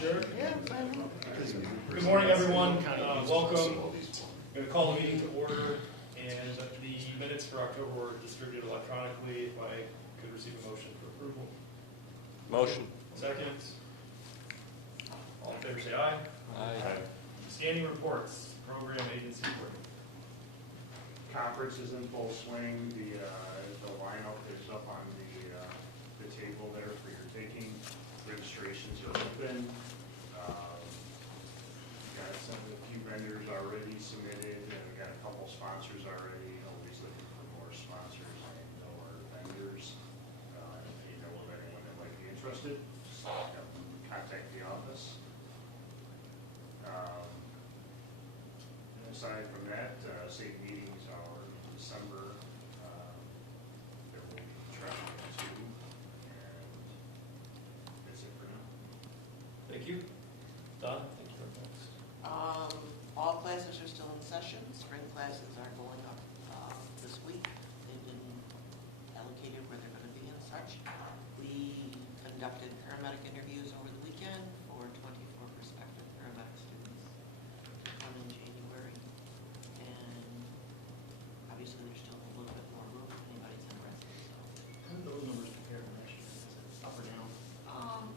Sure. Good morning, everyone. Welcome. I'm going to call the meeting to order, and the minutes for October were distributed electronically. If I could receive a motion for approval. Motion. Second. All in favor say aye. Aye. Standing reports, program agency report. Conference is in full swing. The lineup is up on the table there for your taking. Registrations are open. Got a few vendors already submitted, and we got a couple sponsors already. Always looking for more sponsors and more vendors. If you know of anyone that might be interested, just contact the office. Aside from that, state meetings are in December. There will be traffic too, and that's it for now. Thank you. Don, thank you very much. All classes are still in session. Spring classes are going up this week. They've been allocated where they're going to be and such. We conducted paramedic interviews over the weekend for 24 prospective paramedic students to come in January. And obviously there's still a little bit more room if anybody's interested. How did those numbers compare to last year? Is it up or down?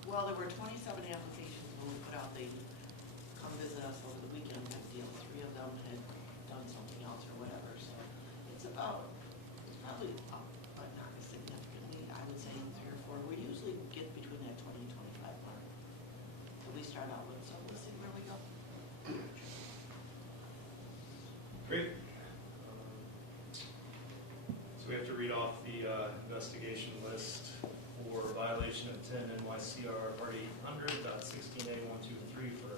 Well, there were 27 applications when we put out the come visit us over the weekend type deal. 3 of them had done something else or whatever, so it's probably up, but not significantly. I would say 3 or 4. We usually get between that 20 and 25 mark that we start out with, so we'll see where we go. Great. So we have to read off the investigation list for violation of 10 NYCR Part 800.16A123 for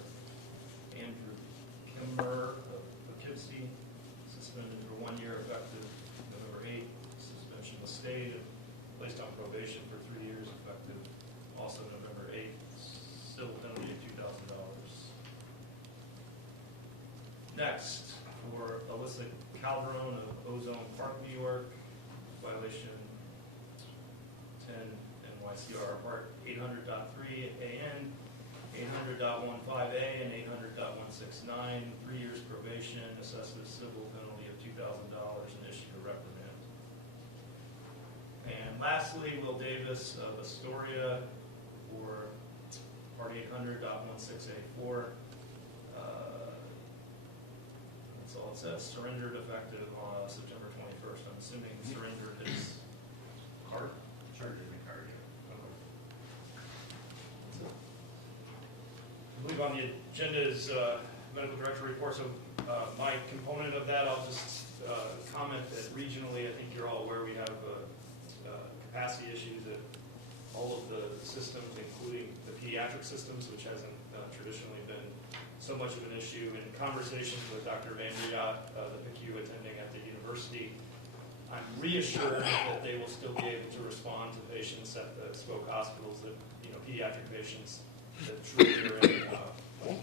Andrew Kimmer of Poughkeepsie, suspended for 1 year effective November 8th. Suspension was stayed and placed on probation for 3 years effective also November 8th. Civil penalty of $2,000. Next, for Alyssa Calderon of Ozone Park, New York, violation 10 NYCR Part 800.3 AN, 800.15A, and 800.169, 3 years probation, assesses civil penalty of $2,000, and issued a reprimand. And lastly, Will Davis of Astoria for Part 800.16A4. That's all it says. Surrendered effective on September 21st. I'm assuming surrendered is card? Charge in the card. I believe on the agenda is medical director report. So my component of that, I'll just comment that regionally, I think you're all aware we have capacity issues at all of the systems, including the pediatric systems, which hasn't traditionally been so much of an issue. In conversations with Dr. Van Riot, the PICU attending at the university, I'm reassured that they will still be able to respond to patients at the spoke hospitals, that pediatric patients that truly are in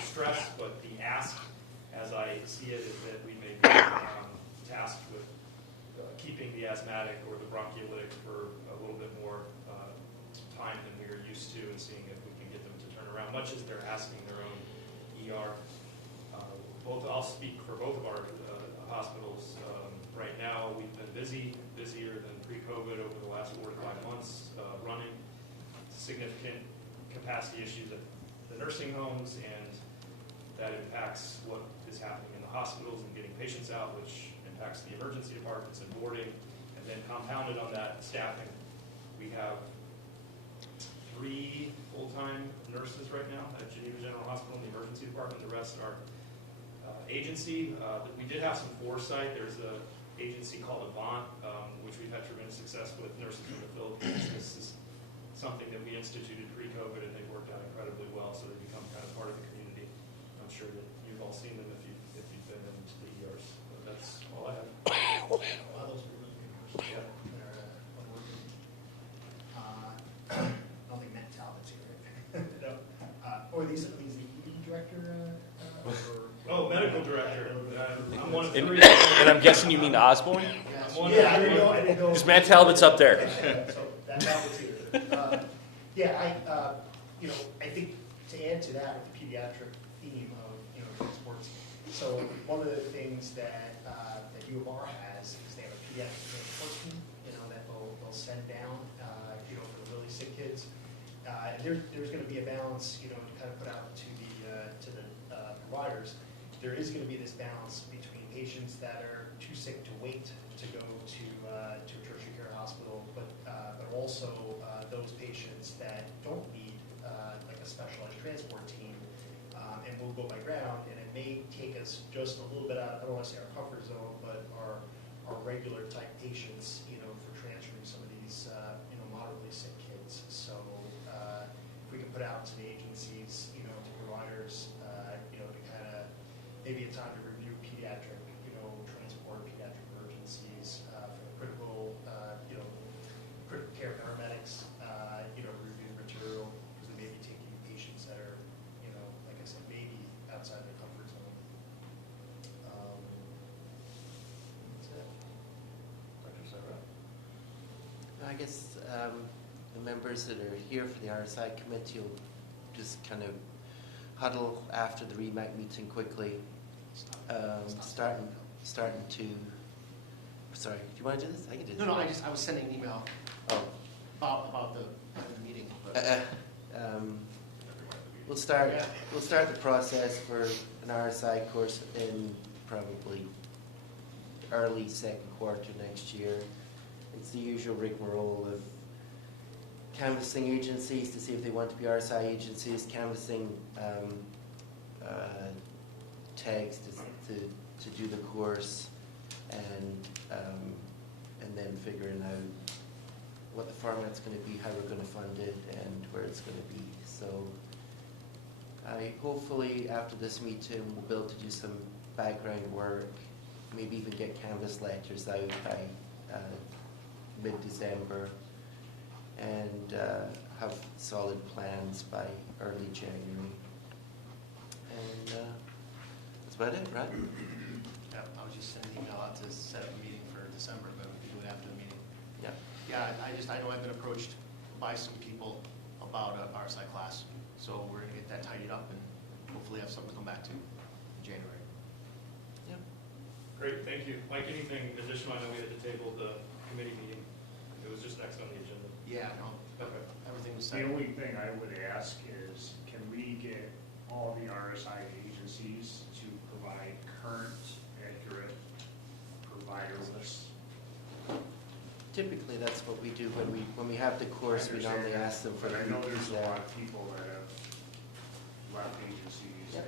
stress. But the ask, as I see it, is that we may be tasked with keeping the asthmatic or the bronchiolitic for a little bit more time than we are used to, and seeing if we can get them to turn around, much as they're asking their own ER. I'll speak for both of our hospitals. Right now, we've been busier than pre-COVID over the last 4 to 5 months, running significant capacity issues at the nursing homes, and that impacts what is happening in the hospitals and getting patients out, which impacts the emergency departments and boarding. And then compounded on that, staffing. We have 3 full-time nurses right now at Geneva General Hospital in the emergency department. The rest are agency. We did have some foresight. There's an agency called Avant, which we've had tremendous success with, nurses from the Philippines. This is something that we instituted pre-COVID, and they've worked out incredibly well, so they've become kind of part of the community. I'm sure that you've all seen them if you've been into the ERs. But that's all I have. A lot of those are really good nurses. Yeah. They're working. I don't think Matt Talbot's here. No. Or are these the ED director? Oh, medical director. I'm one of And, 3. and I'm guessing you mean Osborne? Yeah, I didn't know. Because Matt Talbot's up there. So that Talbot's here. I think to add to that with the pediatric theme of, transports. So one of the things that U of R has is they have a pediatric transport team, that they'll send down, for the really sick kids. And there's going to be a balance, to kind of put out to the providers. There is going to be this balance between patients that are too sick to wait to go to a tertiary care hospital, but also those patients that don't need like a specialized transport team, and will go by ground, and it may take us just a little bit out, I don't want to say our comfort zone, but our regular type patients, for transferring some of these, moderately sick kids. So if we can put out to the agencies, to providers, to kind of, maybe a time to review pediatric, transport, pediatric emergencies, for the critical, critical care paramedics, review the material, because they may be taking patients that are, like I said, maybe outside their comfort zone. That's it. Dr. Sarah? I guess the members that are here for the RSI committee will just kind of huddle after the REMAC meeting quickly, starting to. Sorry, do you want to do this? I can do this. No, I was sending an email Oh. about the meeting. But We'll start the process for an RSI course in probably early second quarter next year. It's the usual rigmarole of canvassing agencies to see if they want to be RSI agencies, canvassing tags to do the course, and then figuring out what the format's going to be, how we're going to fund it, and where it's going to be. So hopefully after this meeting we'll be able to do some background work, maybe even get canvas letters out by mid-December, and have solid plans by early January. And that's about it, right? yeah, I was just sending an email out to set up a meeting for December, but we can do it after the meeting. Yeah. Yeah, I know I've been approached by some people about a RSI class, so we're gonna get that tidied up and hopefully have something to come back to in January. Yeah. Great, thank you. Mike, anything additional? I know we had to table the committee meeting. It was just next on the agenda. Yeah, no, Okay. everything was The set. only thing I would ask is, can we get all the RSI agencies to provide current, accurate provider lists? Typically, that's what we do when we have the course. We normally ask them for But I the know there's a lot that. of people that have left agencies Yep.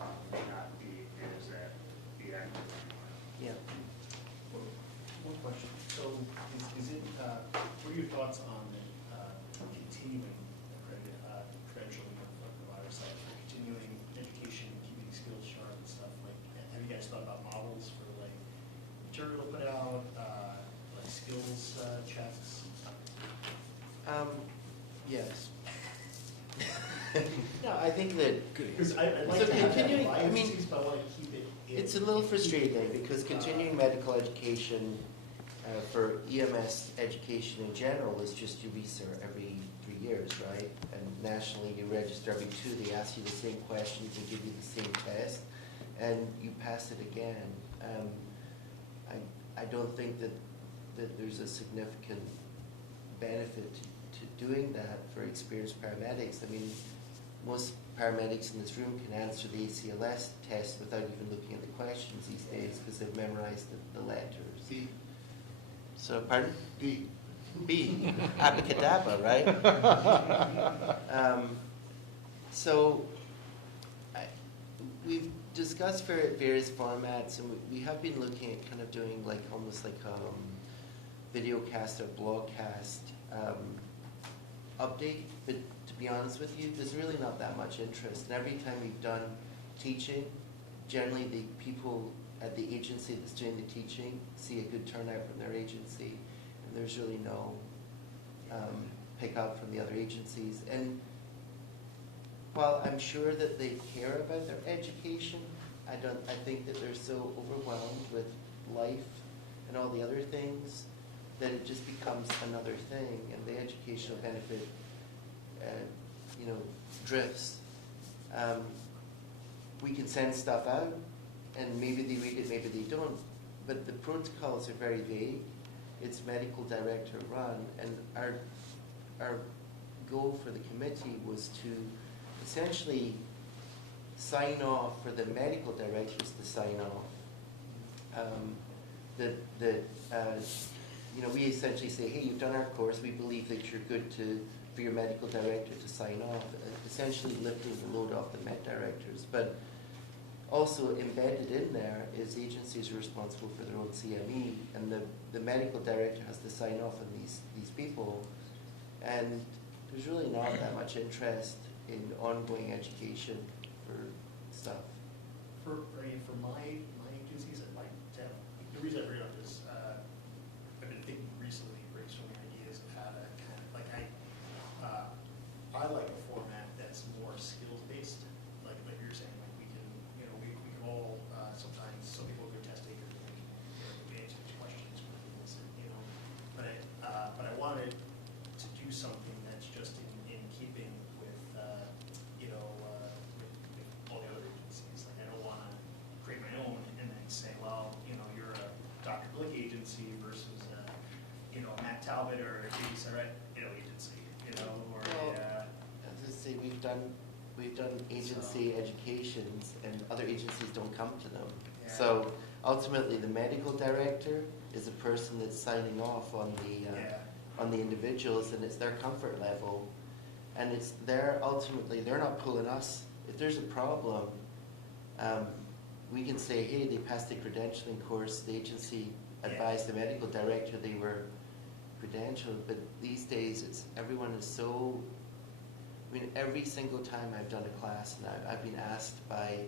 and may not be accurate anymore. Yeah. One question. So is it, what are your thoughts on continuing credentialing of provider side, for continuing education, keeping skills sharp and stuff? Like, have you guys thought about models for like material to put out, like skills checks? Yes. No, I think that Because I'd like So to have that continuing- by I mean, agencies, but I want to keep it. it's a little frustrating because continuing medical education for EMS education in general is just you research every 3 years, right? And nationally you register every 2. They ask you the same questions and give you the same test, and you pass it again. I don't think that there's a significant benefit to doing that for experienced paramedics. I mean, most paramedics in this room can answer the ACLS test without even looking at the questions these days because they've memorized the letters. B. So, pardon? B. B. Abacadabra, right? We've discussed various formats, and we have been looking at kind of doing like almost like video cast or blogcast update, but to be honest with you, there's really not that much interest. And every time we've done teaching, generally the people at the agency that's doing the teaching see a good turnout from their agency, and there's really no pickup from the other agencies. And while I'm sure that they care about their education, I think that they're so overwhelmed with life and all the other things that it just becomes another thing, and the educational benefit drifts. We can send stuff out, and maybe they read it, maybe they don't. But the protocols are very vague. It's medical director run, and our goal for the committee was to essentially sign off for the medical directors to sign off. We essentially say, hey, you've done our course. We believe that you're good for your medical director to sign off. Essentially lifting the load off the med directors, but also embedded in there is agencies are responsible for their own CME, and the medical director has to sign off on these people. And there's really not that much interest in ongoing education for stuff. For my agencies, I'd like to have, the reason I bring it up is I've been thinking recently, brainstorming ideas of how to kind of, I like a format that's more skills-based, like you're saying, like we can all, sometimes some people are good test takers, and we answer these questions, but I wanted to do something that's just in keeping with, with all the other agencies. Like I don't want to create my own and then say, well, you're a Dr. Glick agency versus a Matt Talbot or a J.D. Surratt, agency, or Well, as I say, we've done agency educations, and other agencies don't come to them. Yeah. So ultimately, the medical director is a person that's signing off on the individuals, and it's their comfort level, and it's ultimately they're not pulling us. If there's a problem, we can say, hey, they passed the credentialing course. The agency advised the medical director they were credentialed, but these days everyone is so. I mean, every single time I've done a class now, I've been asked by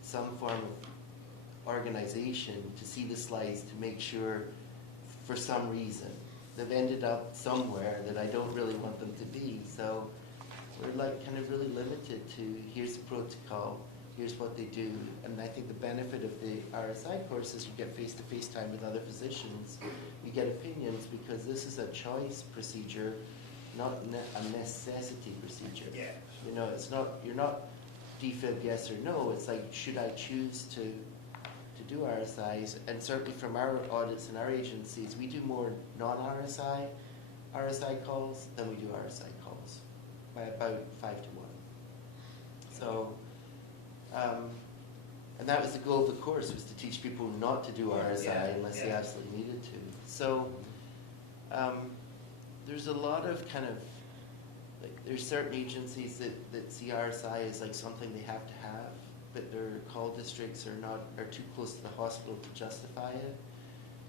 some form of organization to see the slides to make sure, for some reason, they've ended up somewhere that I don't really want them to be. So we're kind of really limited to, here's the protocol, here's what they do. And I think the benefit of the RSI course is you get face-to-face time with other physicians. You get opinions, because this is a choice procedure, not a necessity procedure. Yeah. It's not, you're not defib yes or no. It's like, should I choose to do RSIs? And certainly from our audits in our agencies, we do more non-RSI calls than we do RSI calls, by about 5 to 1. So, and that was the goal of the course, was to teach people not to do RSI unless they absolutely needed to. So, there's a lot of there's certain agencies that see RSI as like something they have to have, but their call districts are too close to the hospital to justify it.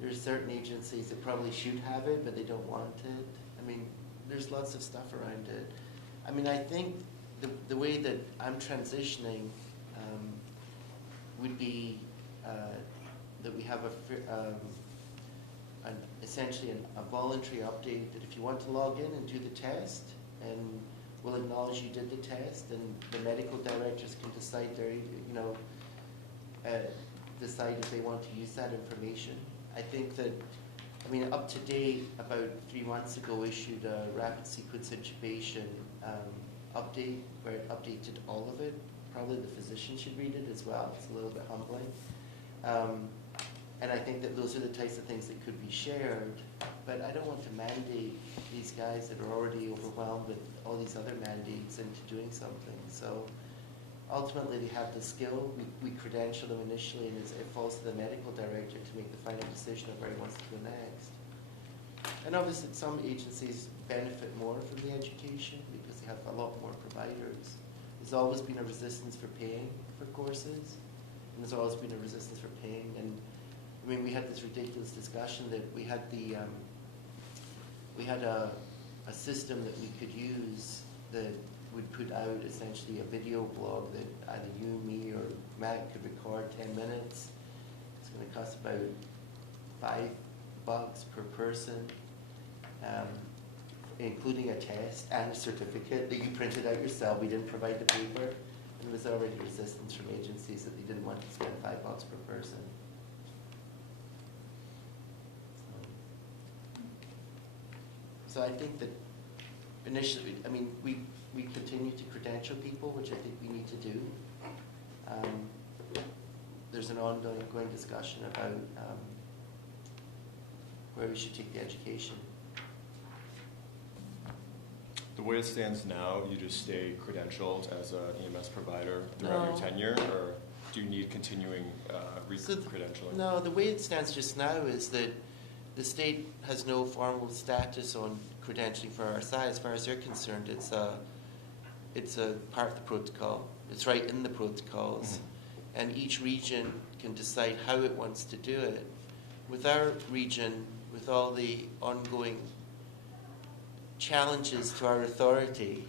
There's certain agencies that probably should have it, but they don't want it. I mean, there's lots of stuff around it. I mean, I think the way that I'm transitioning would be that we have essentially a voluntary update that if you want to log in and do the test, and we'll acknowledge you did the test, and the medical directors can decide decide if they want to use that information. I think that, up to date, about 3 months ago, issued a rapid sequence intubation update where it updated all of it. Probably the physician should read it as well. It's a little bit humbling. And I think that those are the types of things that could be shared, but I don't want to mandate these guys that are already overwhelmed with all these other mandates into doing something. So ultimately they have the skill, we credential them initially, and it falls to the medical director to make the final decision of where he wants to go next. And obviously some agencies benefit more from the education because they have a lot more providers. There's always been a resistance for paying for courses, and there's always been a resistance for paying. And we had this ridiculous discussion that we had a system that we could use that would put out essentially a video blog that either you, me, or Matt could record 10 minutes. It's going to cost about $5 per person, including a test and a certificate that you printed out yourself. We didn't provide the paper, and there was already resistance from agencies that they didn't want to spend $5 per person. So I think that initially, I mean, we continue to credential people, which I think we need to do. There's an ongoing discussion about where we should take the education. The way it stands now, you just stay credentialed as an EMS provider throughout your No. tenure, or do you need continuing credentialing? No, the way it stands just now is that the state has no formal status on credentialing for RSI. As far as they're concerned, it's a part of the protocol. It's right in the protocols, and each region can decide how it wants to do it. With our region, with all the ongoing challenges to our authority,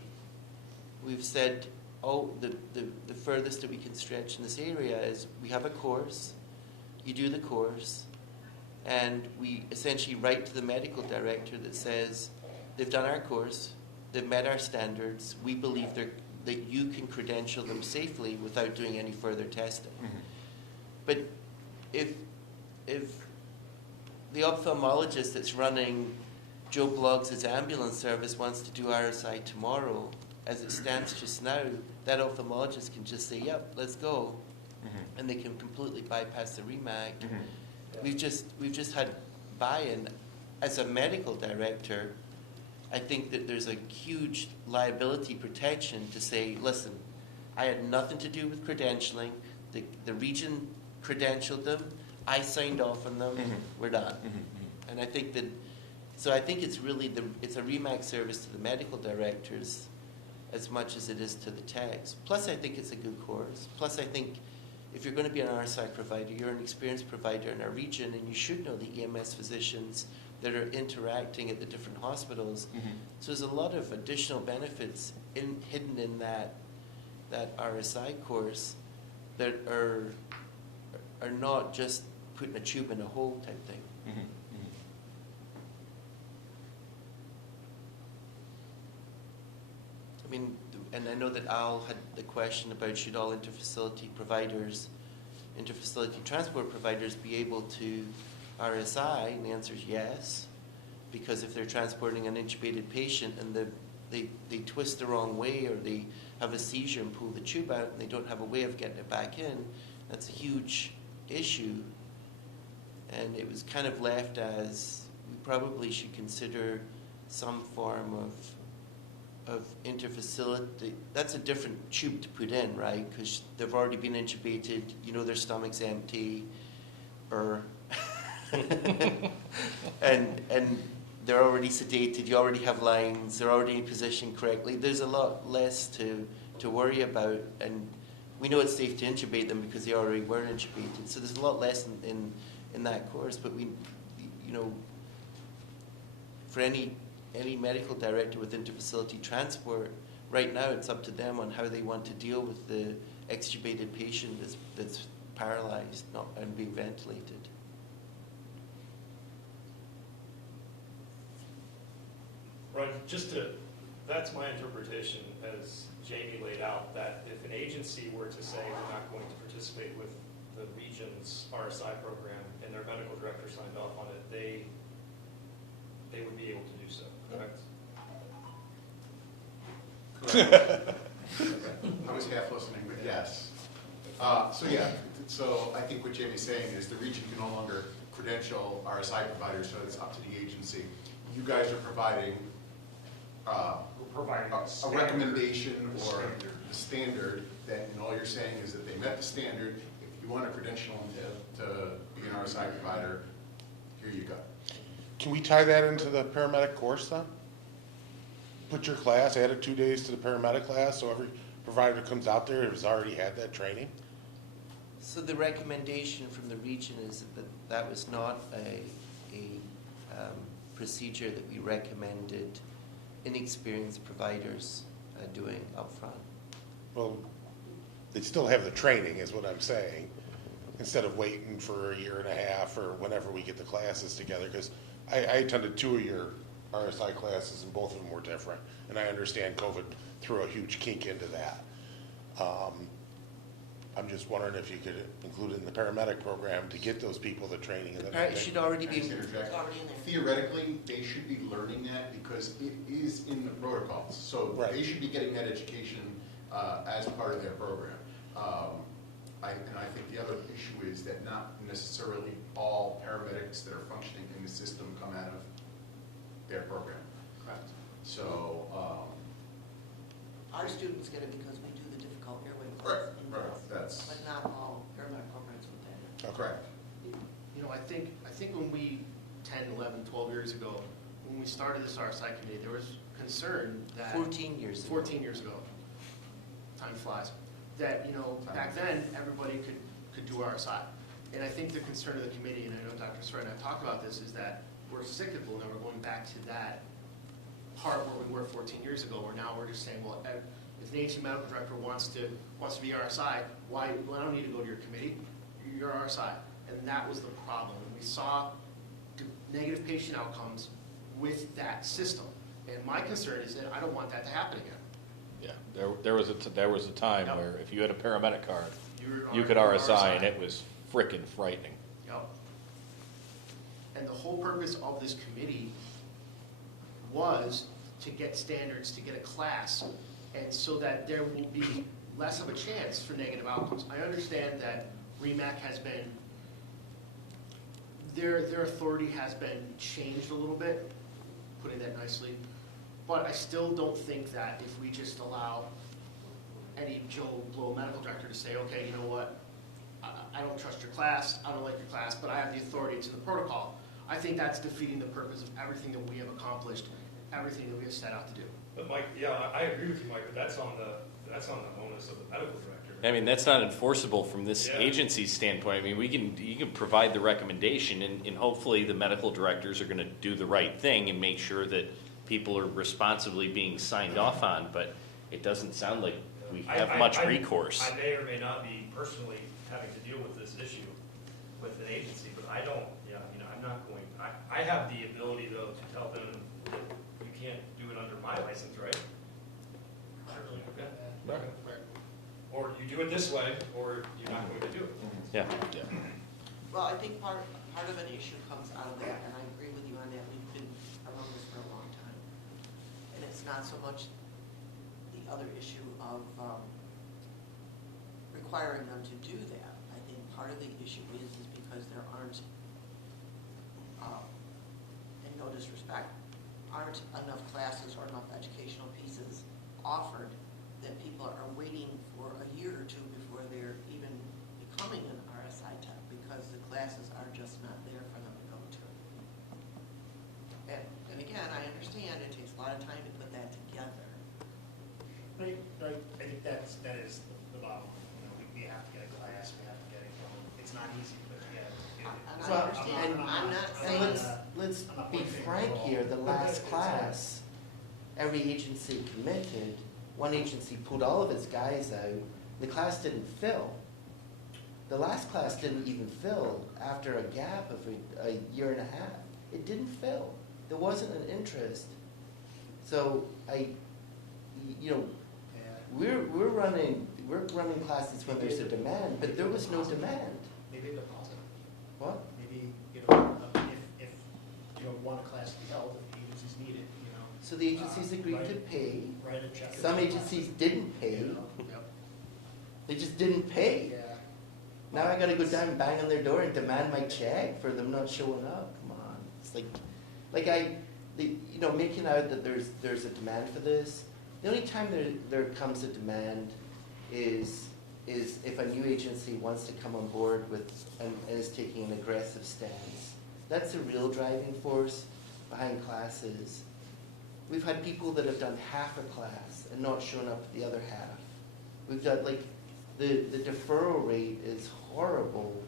we've said, the furthest that we can stretch in this area is we have a course, you do the course, and we essentially write to the medical director that says, they've done our course, they've met our standards, we believe that you can credential them safely without doing any further testing. But if the ophthalmologist that's running Joe Bloggs' ambulance service wants to do RSI tomorrow, as it stands just now, that ophthalmologist can just say, yep, let's go. And they can completely bypass the REMAC. We've just had buy-in. As a medical director, I think that there's a huge liability protection to say, listen, I had nothing to do with credentialing. The region credentialed them. I signed off on them. We're done. And I think that, so I think it's really it's a REMAC service to the medical directors as much as it is to the techs. Plus, I think it's a good course. Plus, I think if you're going to be an RSI provider, you're an experienced provider in our region, and you should know the EMS physicians that are interacting at the different hospitals. So there's a lot of additional benefits hidden in that RSI course that are not just putting a tube in a hole type thing. I mean, and I know that Al had the question about should all interfacility transport providers be able to RSI, and the answer is yes, because if they're transporting an intubated patient and they twist the wrong way, or they have a seizure and pull the tube out and they don't have a way of getting it back in, that's a huge issue. And it was kind of left as we probably should consider some form of interfacility. That's a different tube to put in, right? Because they've already been intubated, you know their stomach's empty, or and they're already sedated, you already have lines, they're already positioned correctly. There's a lot less to worry about, and we know it's safe to intubate them because they already were intubated. So there's a lot less in that course, but we, you know, for any medical director with interfacility transport, right now it's up to them on how they want to deal with the extubated patient that's paralyzed and being ventilated. Right, that's my interpretation as Jamie laid out, that if an agency were to say we're not going to participate with the region's RSI program and their medical director signed off on it, they would be able to do so, correct? Correct. I was half listening, but yes. So I think what Jamie's saying is the region can no longer credential RSI providers, so it's up to the agency. You guys are providing a recommendation or the standard that, and all you're saying is that they met the standard. If you want to credential them to be an RSI provider, here you go. Can we tie that into the paramedic course then? Put your class, add it 2 days to the paramedic class, so every provider that comes out there has already had that training? So the recommendation from the region is that that was not a procedure that we recommended inexperienced providers doing upfront. Well, they still have the training is what I'm saying, instead of waiting for a year and a half or whenever we get the classes together, because I attended 2 of your RSI classes and both of them were different, and I understand COVID threw a huge kink into that. I'm just wondering if you could include it in the paramedic program to get those people the training and that All right, it thing. should already Can I be, just interject? It's already in there. Theoretically, they should be learning that because it is in the protocols. So Right. they should be getting that education as part of their program. And I think the other issue is that not necessarily all paramedics that are functioning in the system come out of their program. Correct. So, Our students get it because we do the difficult airway right, class in right, class, that's but not all paramedic programs with that. correct. You know, I think when we, 10, 11, 12 years ago, when we started this RSI committee, there was concern that 14 years ago. 14 years ago, time flies, that, you know, back then, everybody could do RSI. And I think the concern of the committee, and I know Dr. Sweat and I talked about this, is that we're cyclical, now we're going back to that part where we were 14 years ago, where now we're just saying, well, if an agency medical director wants to be RSI, why, well, I don't need to go to your committee, you're RSI. And that was the problem. And we saw negative patient outcomes with that system. And my concern is that I don't want that to happen again. Yeah, there was a time Yep. where if you had a paramedic card, You're you could RSI, and it was frickin' frightening. Yep. And the whole purpose of this committee was to get standards, to get a class, and so that there will be less of a chance for negative outcomes. I understand that REMAC has been, their authority has been changed a little bit, putting that nicely, but I still don't think that if we just allow any Joe Blow medical director to say, okay, you know what, I don't trust your class, I don't like your class, but I have the authority, it's in the protocol. I think that's defeating the purpose of everything that we have accomplished, everything that we have set out to do. But Mike, yeah, I agree with you, Mike, but that's on the onus of the medical director. I mean, that's not enforceable from this Yeah. agency's standpoint. I mean, you can provide the recommendation, and hopefully the medical directors are going to do the right thing and make sure that people are responsibly being signed off on, but it doesn't sound like we have much recourse. I may or may not be personally having to deal with this issue with an agency, but I don't, I'm not going, I have the ability though to tell them that you can't do it under my license, right? Certainly, okay. Right. Or you do it this way, or you're not going to do it. Yeah. Well, I think part of an issue comes out of that, and I agree with you on that. We've been around this for a long time. And it's not so much the other issue of requiring them to do that. I think part of the issue is because there aren't, in no disrespect, aren't enough classes or enough educational pieces offered that people are waiting for a year or two before they're even becoming an RSI tech, because the classes are just not there for them to go to. And again, I understand it takes a lot of time to put that together. Right, I think that is the bottom line. We have to get a class, we have to get it going. It's not easy to put together. And Well, I understand, I'm not And saying, let's I'm not be pointing frank at all. here, the But last it's class, every agency committed, one agency pulled all of its guys out, the class didn't fill. The last class didn't even fill after a gap of a year and a half. It didn't fill. There wasn't an interest. So Yeah. we're running classes when there's a demand, but there was no demand. Maybe a deposit. What? Maybe, if you want a class to be held, if the agencies need it, So the agencies agreed to pay. write a check. Some agencies didn't pay. Yep. They just didn't pay. Yeah. Now I gotta go down and bang on their door and demand my check for them not showing up. Come on. It's making out that there's a demand for this. The only time there comes a demand is if a new agency wants to come on board and is taking an aggressive stance. That's the real driving force behind classes. We've had people that have done half a class and not shown up for the other half. We've done, the deferral rate is horrible.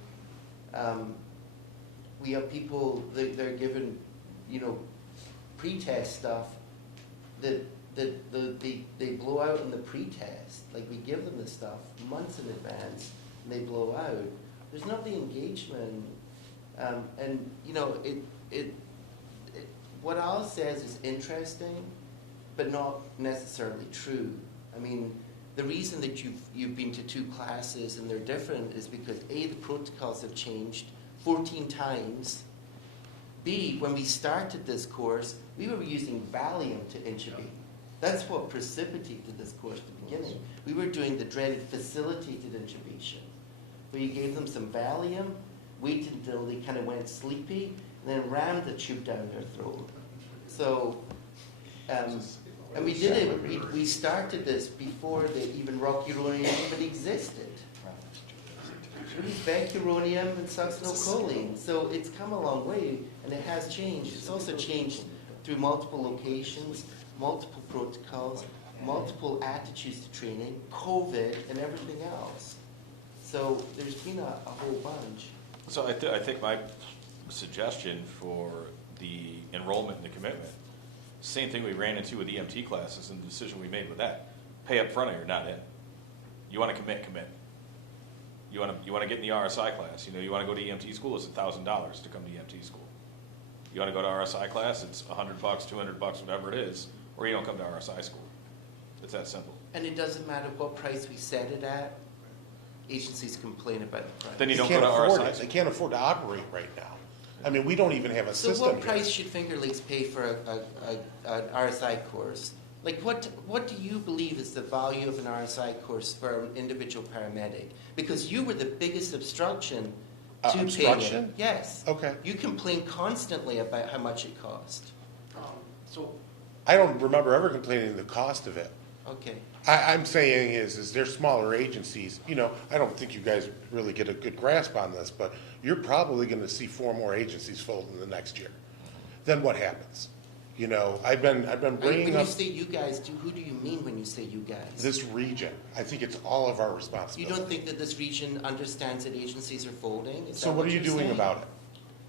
We have people that they're given, pretest stuff that they blow out in the pretest. Like, we give them this stuff months in advance and they blow out. There's not the engagement. What Al says is interesting, but not necessarily true. I mean, The reason that you've been to 2 classes and they're different is because A, the protocols have changed 14 times. B, when we started this course, we were using Valium to intubate. That's what precipitated this course at the beginning. We were doing the dreaded facilitated intubation, where you gave them some Valium, waited until they kind of went sleepy, and then rammed the tube down their throat. So, and we did it, we started this before even rocuronium even existed. It was becuronium and succinylcholine. So it's come a long way, and it has changed. It's also changed through multiple locations, multiple protocols, multiple attitudes to training, COVID, and everything else. So there's been a whole bunch. So I think my suggestion for the enrollment and the commitment, same thing we ran into with EMT classes and the decision we made with that. Pay up front or you're not in. You want to commit. You want to get in the RSI class. You want to go to EMT school, it's $1,000 to come to EMT school. You want to go to RSI class, it's $100, $200, whatever it is, or you don't come to RSI school. It's that simple. And it doesn't matter what price we set it at. Agencies complain about the price. Then you They don't can't go to afford RSI it. They school. can't afford to operate right now. I mean, we don't even have a So system what here. price should Finger Lakes pay for an RSI course? Like what do you believe is the value of an RSI course for an individual paramedic? Because you were the biggest obstruction to paying Obstruction? it. Yes. Okay. You complain constantly about how much it cost. So I don't remember ever complaining the cost of it. Okay. I'm saying is they're smaller agencies. I don't think you guys really get a good grasp on this, but you're probably going to see 4 more agencies fold in the next year. Then what happens? I've been bringing When up you say you guys, who do you mean when you say you guys? this region. I think it's all of our You responsibility. don't think that this region understands that agencies are folding? Is So that what are you you're doing saying? about it?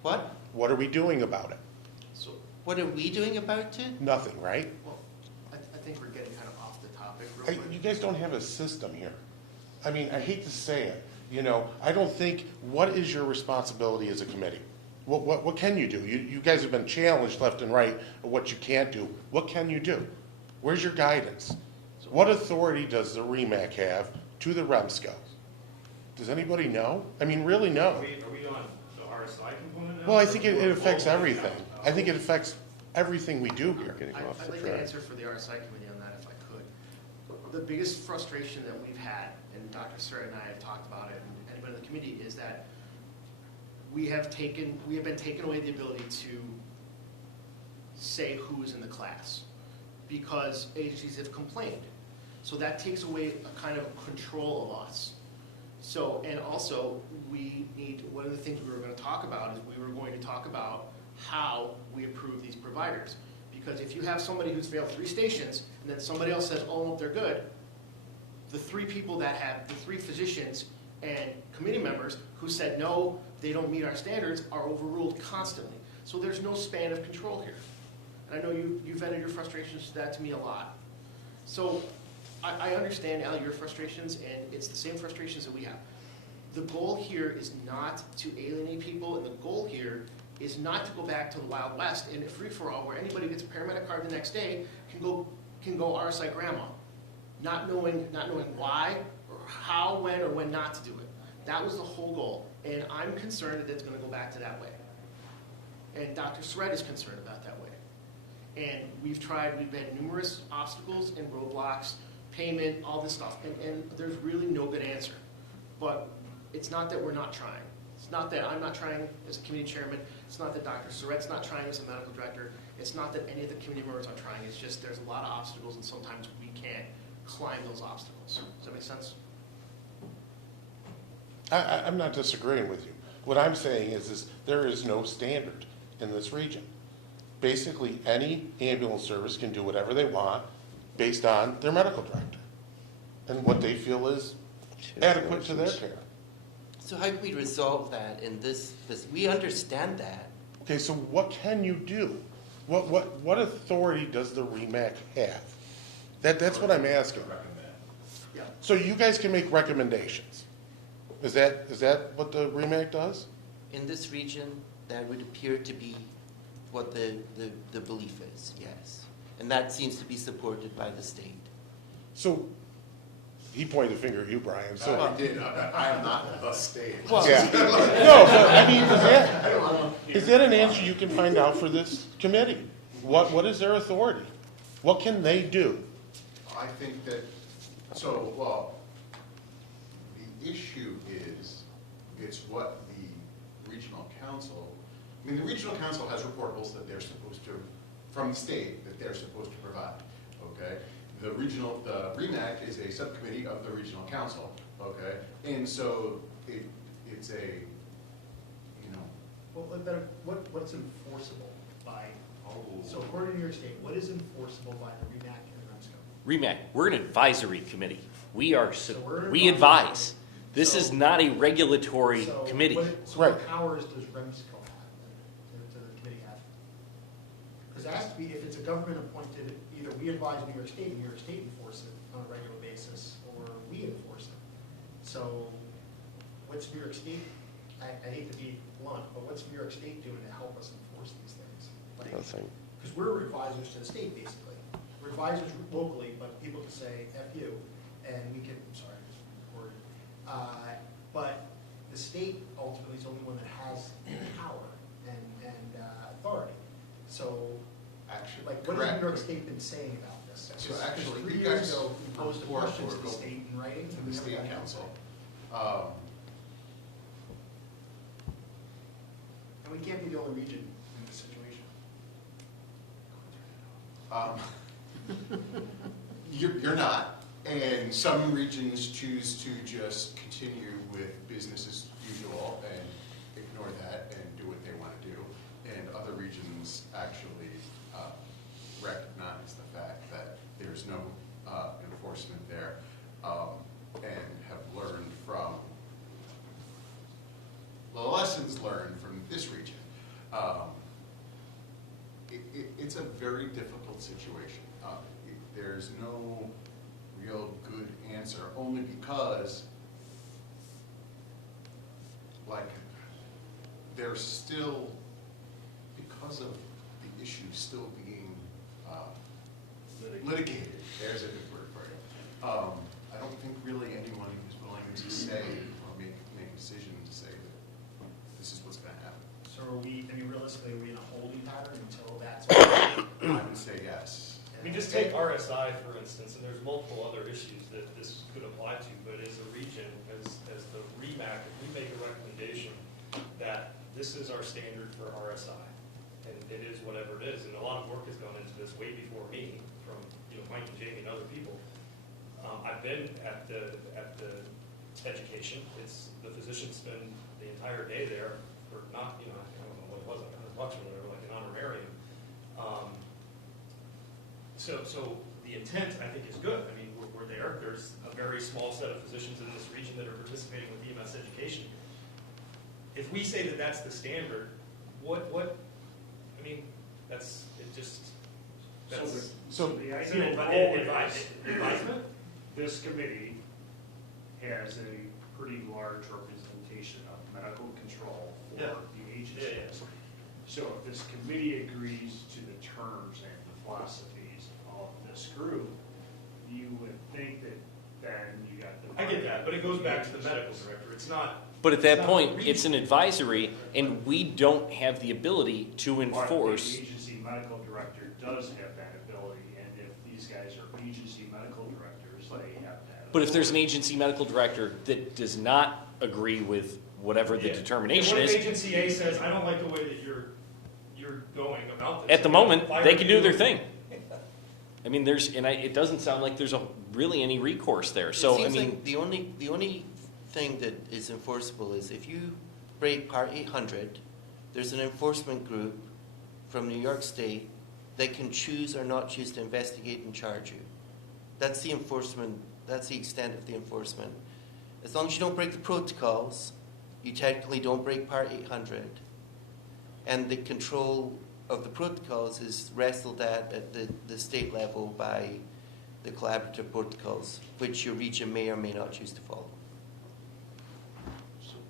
What? What are we doing about it? So, What are we doing about it? Nothing, right? well, I think we're getting kind of off the topic real Hey, quick. you guys don't have a system here. I mean, I hate to say it, I don't think, what is your responsibility as a committee? What can you do? You guys have been challenged left and right of what you can't do. What can you do? Where's your guidance? What authority does the REMAC have to the REMSC? Does anybody know? I mean, really know. Are we on the RSI component now? Well, I think it affects everything. I think it affects everything we do here. I'd like to answer for the RSI committee on that if I could. The biggest frustration that we've had, and Dr. Surratt and I have talked about it, and anybody in the committee, is that we have been taken away the ability to say who is in the class because agencies have complained. So that takes away a kind of control of us. So, and also, one of the things we were going to talk about is we were going to talk about how we approve these providers. Because if you have somebody who's failed 3 stations, and then somebody else says, oh, no, they're good, the 3 people that have, the 3 physicians and committee members who said, no, they don't meet our standards, are overruled constantly. So there's no span of control here. And I know you vented your frustrations to that to me a lot. So I understand, Al, your frustrations, and it's the same frustrations that we have. The goal here is not to alienate people, and the goal here is not to go back to the Wild West in a free-for-all where anybody who gets a paramedic card the next day can go RSI grandma, not knowing why, or how, when, or when not to do it. That was the whole goal, and I'm concerned that it's going to go back to that way. And Dr. Surratt is concerned about that way. And we've had numerous obstacles and roadblocks, payment, all this stuff, and there's really no good answer. But it's not that we're not trying. It's not that I'm not trying as a committee chairman. It's not that Dr. Surratt's not trying as a medical director. It's not that any of the committee members are trying. It's just there's a lot of obstacles, and sometimes we can't climb those obstacles. Does that make sense? I'm not disagreeing with you. What I'm saying is there is no standard in this region. Basically, any ambulance service can do whatever they want based on their medical director and what they feel is adequate to their care. So how can we resolve that in this? We understand that. Okay, so what can you do? What authority does the REMAC have? That's what I'm asking. Yeah. So you guys can make recommendations. Is that what the REMAC does? In this region, that would appear to be what the belief is, yes. And that seems to be supported by the state. So he pointed a finger at you, Brian, so. I did, I am not the state. Yeah. No, but I mean, is that an answer you can find out for this committee? What is their authority? What can they do? I think that, so, well, the issue is, it's what the regional council, I mean, the regional council has reportables that they're supposed to, from the state, that they're supposed to provide, okay? The REMAC is a subcommittee of the regional council, okay? And so it's a, you know. Well, what's enforceable by, so according to New York State, what is enforceable by the REMAC and REMSC? REMAC, we're an advisory committee. We are, So we're an we advisory advise. committee. This So- is not a regulatory So committee. So Right. what powers does REMSC have, does the committee have? Because it has to be, if it's a government appointed, either we advise New York State, and New York State enforce it on a regular basis, or we enforce it. So what's New York State, I hate to be blunt, but what's New York State doing to help us enforce these things? Nothing. Because we're advisors to the state, basically. We're advisors locally, but people can say F you, and we can, sorry, I just recorded. But the state ultimately is the only one that has power and authority. So, Actually, like, what has correct. New York State been saying about this? So Because actually, 3 you years guys ago, we posed a report question to for the state in writing. to and the we never state got an council. answer. And we can't be the only region in this situation. You're not, and some regions choose to just continue with business as usual and ignore that and do what they want to do, and other regions actually recognize the fact that there's no enforcement there, and have learned from the lessons learned from this region. It's a very difficult situation. There's no real good answer, only because, like, there's still, because of the issue still being litigated, there's a good word for it. I don't think really anyone is willing to say or make a decision to say that this is what's going to happen. So are we, I mean, realistically, are we in a holding pattern until that's? I would say yes. I mean, just take RSI, for instance, and there's multiple other issues that this could apply to, but as a region, as the REMAC, if we make a recommendation that this is our standard for RSI, and it is whatever it is, and a lot of work has gone into this way before me, from, Mike and Jamie and other people. I've been at the education. It's, the physicians spend the entire day there for not, I don't know what it was, like $100 or whatever, like an honorarium. So the intent, I think, is good. I mean, we're there. There's a very small set of physicians in this region that are participating with EMS education. If we say that that's the standard, I mean, that's, it just, that's. So, The Is it ideal goal advisement? This committee has a pretty large representation of medical control for Yeah. the agency. Yeah. So if this committee agrees to the terms and the philosophies of this group, you would think that then you got the. I get that, but it goes back to the medical director. It's not. But at that it's not point, the it's an region. advisory, and we don't have the ability to But enforce. the agency medical director does have that ability, and if these guys are agency medical directors, they have that. But if there's an agency medical director that does not agree with whatever the Yeah. determination And what if is, agency A says, I don't like the way that you're going about this? at the moment, Fire they can do you. their thing. I mean, it doesn't sound like there's really any recourse there. So, It I seems mean, like the only thing that is enforceable is if you break Part 800, there's an enforcement group from New York State that can choose or not choose to investigate and charge you. That's the enforcement, that's the extent of the enforcement. As long as you don't break the protocols, you technically don't break Part 800. And the control of the protocols is wrestled at the state level by the collaborative protocols, which your region may or may not choose to follow.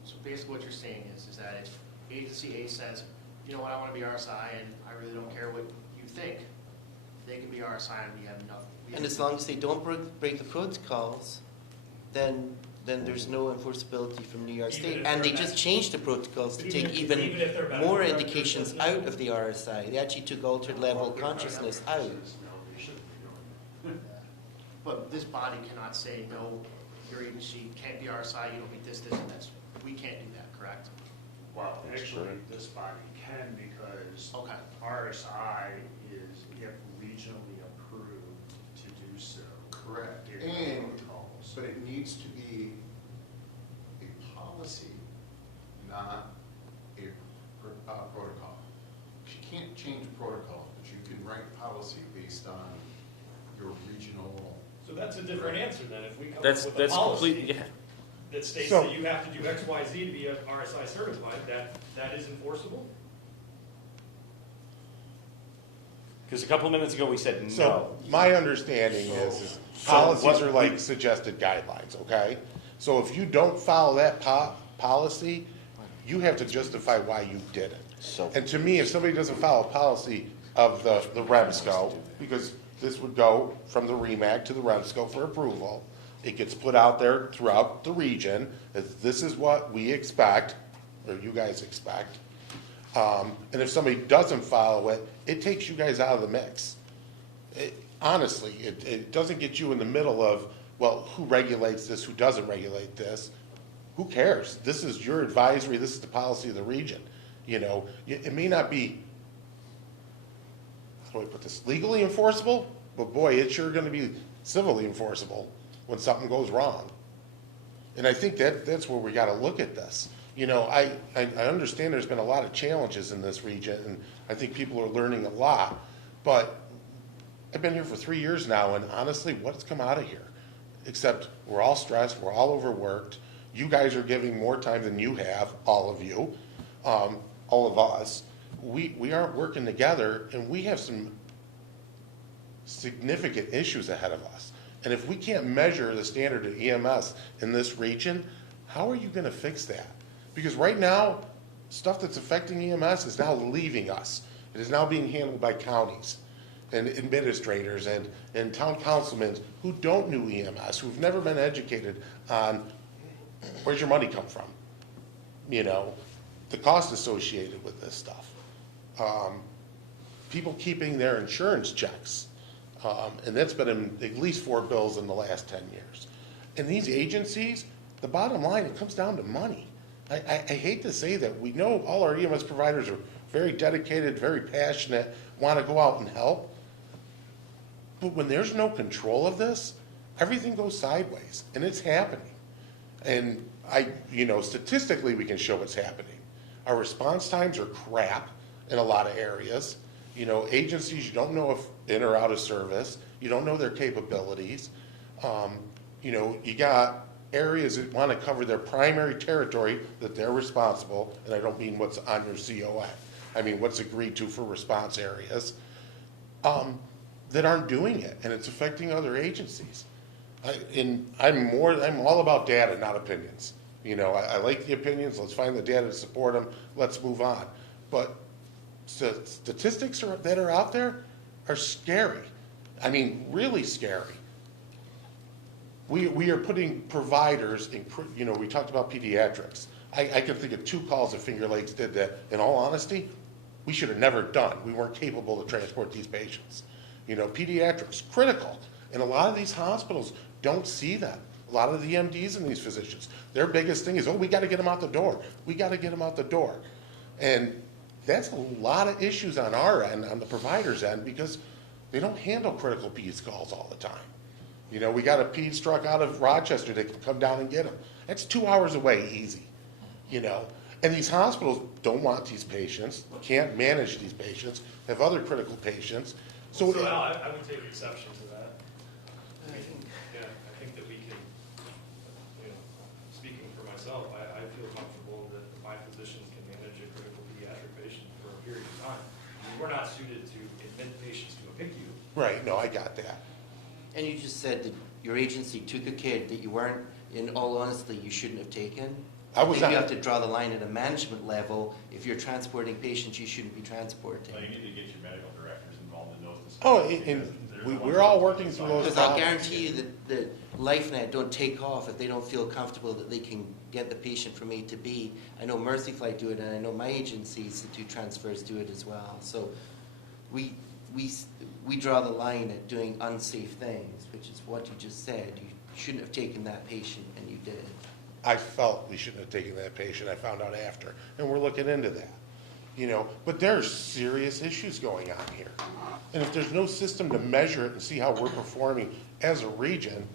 So basically what you're saying is that if agency A says, you know what, I want to be RSI and I really don't care what you think, they can be RSI and we have enough. And as long as they don't break the protocols, then there's no enforceability from New York Even State. if And they they're just med- changed the protocols to Even take if- even even if they're medical more directors, indications doesn't out it? of the RSI. They actually took altered level Well, consciousness no, out. they shouldn't be doing that. But this body cannot say, no, your agency can't be RSI, you don't meet this, and this. We can't do that, correct? Well, actually, this body can because Okay. RSI is, if regionally approved to do so. Correct. in And, protocols. but it needs to be a policy, not a protocol. You can't change protocol, but you can write policy based on your regional. So that's a different answer then, if we come up That's with a completely, policy yeah. that states So- that you have to do X, Y, Z to be RSI certified, that is enforceable? Because a couple of minutes ago, we said no. So my understanding is policies are like suggested guidelines, okay? So if you don't follow that policy, you have to justify why you did it. So- And to me, if somebody doesn't follow policy of the REMSC, because this would go from the REMAC to the REMSC for approval, it gets put out there throughout the region, that this is what we expect, or you guys expect. And if somebody doesn't follow it, it takes you guys out of the mix. Honestly, it doesn't get you in the middle of, well, who regulates this, who doesn't regulate this? Who cares? This is your advisory, this is the policy of the region. You know, it may not be, how do I put this, legally enforceable, but boy, it's sure gonna be civilly enforceable when something goes wrong. And I think that's where we gotta look at this. You know, I understand there's been a lot of challenges in this region, and I think people are learning a lot, but I've been here for 3 years now, and honestly, what's come out of here? Except we're all stressed, we're all overworked, you guys are giving more time than you have, all of you, all of us. We aren't working together, and we have some significant issues ahead of us. And if we can't measure the standard of EMS in this region, how are you gonna fix that? Because right now, stuff that's affecting EMS is now leaving us. It is now being handled by counties and administrators and town councilmen who don't know EMS, who've never been educated on where's your money come from? You know, the cost associated with this stuff. People keeping their insurance checks. And that's been in at least 4 bills in the last 10 years. And these agencies, the bottom line, it comes down to money. I hate to say that. We know all our EMS providers are very dedicated, very passionate, want to go out and help. But when there's no control of this, everything goes sideways, and it's happening. And statistically, we can show what's happening. Our response times are crap in a lot of areas. You know, agencies, you don't know if in or out of service. You don't know their capabilities. You got areas that want to cover their primary territory that they're responsible, and I don't mean what's on your COA. I mean what's agreed to for response areas, that aren't doing it, and it's affecting other agencies. I'm all about data, not opinions. You know, I like the opinions. Let's find the data to support them. Let's move on. But statistics that are out there are scary. I mean, really scary. We are putting providers in, we talked about pediatrics. I can think of 2 calls that Finger Lakes did that, in all honesty, we should have never done. We weren't capable to transport these patients. You know, pediatrics, critical. And a lot of these hospitals don't see that. A lot of the MDs and these physicians, their biggest thing is, we got to get them out the door. We got to get them out the door. And that's a lot of issues on our end, on the provider's end, because they don't handle critical peds calls all the time. You know, we got a peds truck out of Rochester that can come down and get them. That's 2 hours away, easy. You know, and these hospitals don't want these patients, can't manage these patients, have other critical patients. So Al, I would take exception to that. I think that we can, speaking for myself, I feel comfortable that my physicians can manage a critical pediatric patient for a period of time. I mean, we're not suited to admit patients to a PICU. Right, no, I got that. And you just said that your agency took a kid that you weren't, in all honesty, you shouldn't have taken. I was Maybe you not- have to draw the line at a management level. If you're transporting patients you shouldn't be transporting. Well, you need to get your medical directors involved in those Oh, discussions. and because we're all working through those Because I problems. guarantee you that LifeNet don't take off if they don't feel comfortable that they can get the patient from A to B. I know Mercy Flight do it, and I know my agencies that do transfers do it as well. So we draw the line at doing unsafe things, which is what you just said. You shouldn't have taken that patient, and you did. I felt we shouldn't have taken that patient. I found out after, and we're looking into that. You know, but there's serious issues going on here. And if there's no system to measure it and see how we're performing as a region,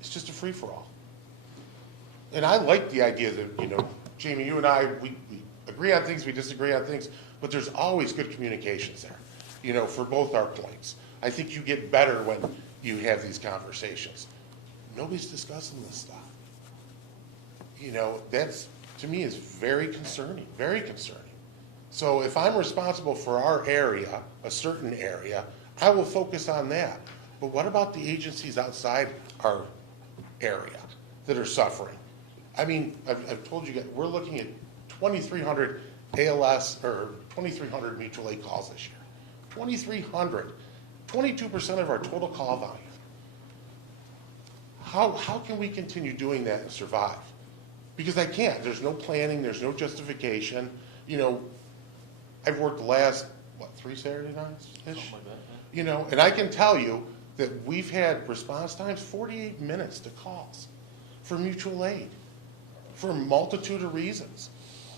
it's just a free-for-all. And I like the idea that, you know, Jamie, you and I, we agree on things, we disagree on things, but there's always good communications there, you know, for both our points. I think you get better when you have these conversations. Nobody's discussing this stuff. You know, that's, to me, is very concerning, very concerning. So if I'm responsible for our area, a certain area, I will focus on that. But what about the agencies outside our area that are suffering? I mean, I've told you guys, we're looking at 2,300 ALS or 2,300 mutual aid calls this year. 2,300, 22% of our total call volume. How can we continue doing that and survive? Because I can't. There's no planning. There's no justification. You know, I've worked the last, 3 Saturday nights-ish? Something like that, yeah. You know, and I can tell you that we've had response times 48 minutes to calls for mutual aid for a multitude of reasons.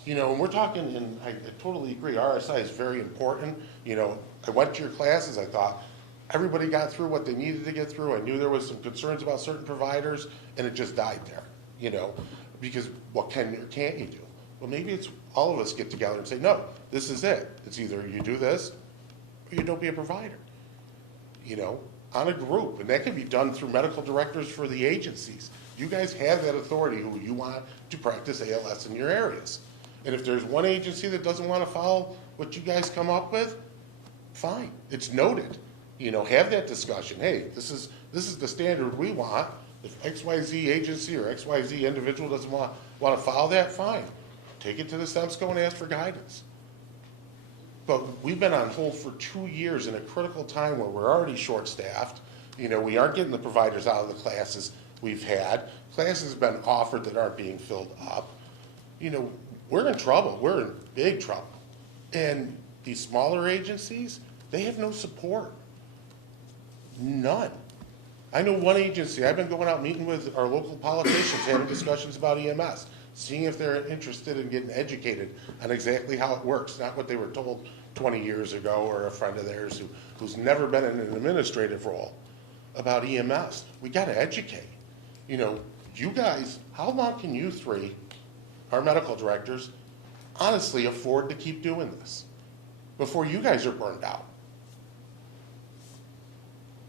You know, and we're talking, and I totally agree, RSI is very important. You know, I went to your classes, I thought everybody got through what they needed to get through. I knew there was some concerns about certain providers, and it just died there, you know, because what can or can't you do? Well, maybe it's all of us get together and say, no, this is it. It's either you do this or you don't be a provider, you know, on a group. And that can be done through medical directors for the agencies. You guys have that authority who you want to practice ALS in your areas. And if there's one agency that doesn't want to follow what you guys come up with, fine, it's noted. You know, have that discussion. Hey, this is the standard we want. If XYZ agency or XYZ individual doesn't want to follow that, fine. Take it to the SEMSCO and ask for guidance. But we've been on hold for 2 years in a critical time where we're already short-staffed. You know, we aren't getting the providers out of the classes we've had. Classes have been offered that aren't being filled up. You know, we're in trouble. We're in big trouble. And these smaller agencies, they have no support. None. I know one agency, I've been going out meeting with our local politicians, having discussions about EMS, seeing if they're interested in getting educated on exactly how it works, not what they were told 20 years ago or a friend of theirs who's never been in an administrative role about EMS. We got to educate. You know, you guys, how long can you three, our medical directors, honestly afford to keep doing this before you guys are burned out?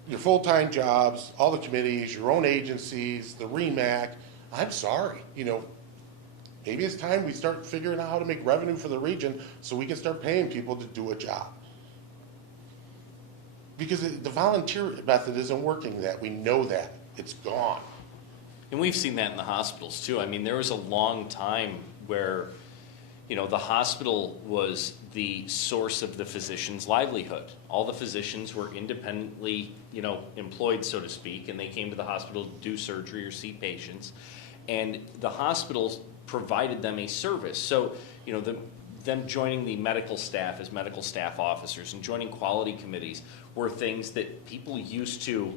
Your full-time jobs, all the committees, your own agencies, the REMAC, I'm sorry, you know, maybe it's time we start figuring out how to make revenue for the region so we can start paying people to do a job. Because the volunteer method isn't working that. We know that. It's gone. And we've seen that in the hospitals too. I mean, there was a long time where, you know, the hospital was the source of the physician's livelihood. All the physicians were independently, you know, employed, so to speak, and they came to the hospital to do surgery or see patients. And the hospitals provided them a service. So, you know, them joining the medical staff as medical staff officers and joining quality committees were things that people used to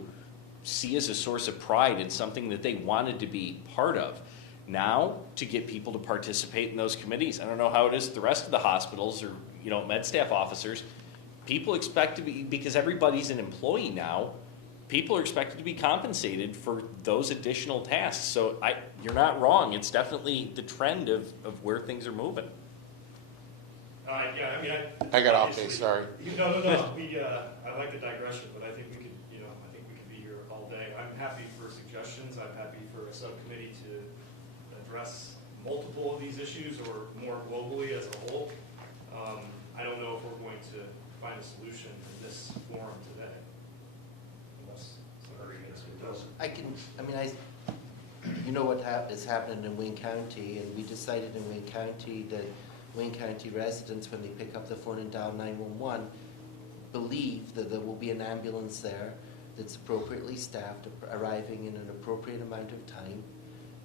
see as a source of pride and something that they wanted to be part of. Now, to get people to participate in those committees, I don't know how it is at the rest of the hospitals or, you know, med staff officers, people expect to be, because everybody's an employee now, people are expected to be compensated for those additional tasks. So you're not wrong. It's definitely the trend of where things are moving. Yeah, I mean, I got off base, sorry. No. I like the digression, but I think we could, you know, I think we could be here all day. I'm happy for suggestions. I'm happy for a subcommittee to address multiple of these issues or more globally as a whole. I don't know if we're going to find a solution in this forum today. Unless somebody does. You know what is happening in Wayne County, and we decided in Wayne County that Wayne County residents, when they pick up the phone and dial 911, believe that there will be an ambulance there that's appropriately staffed, arriving in an appropriate amount of time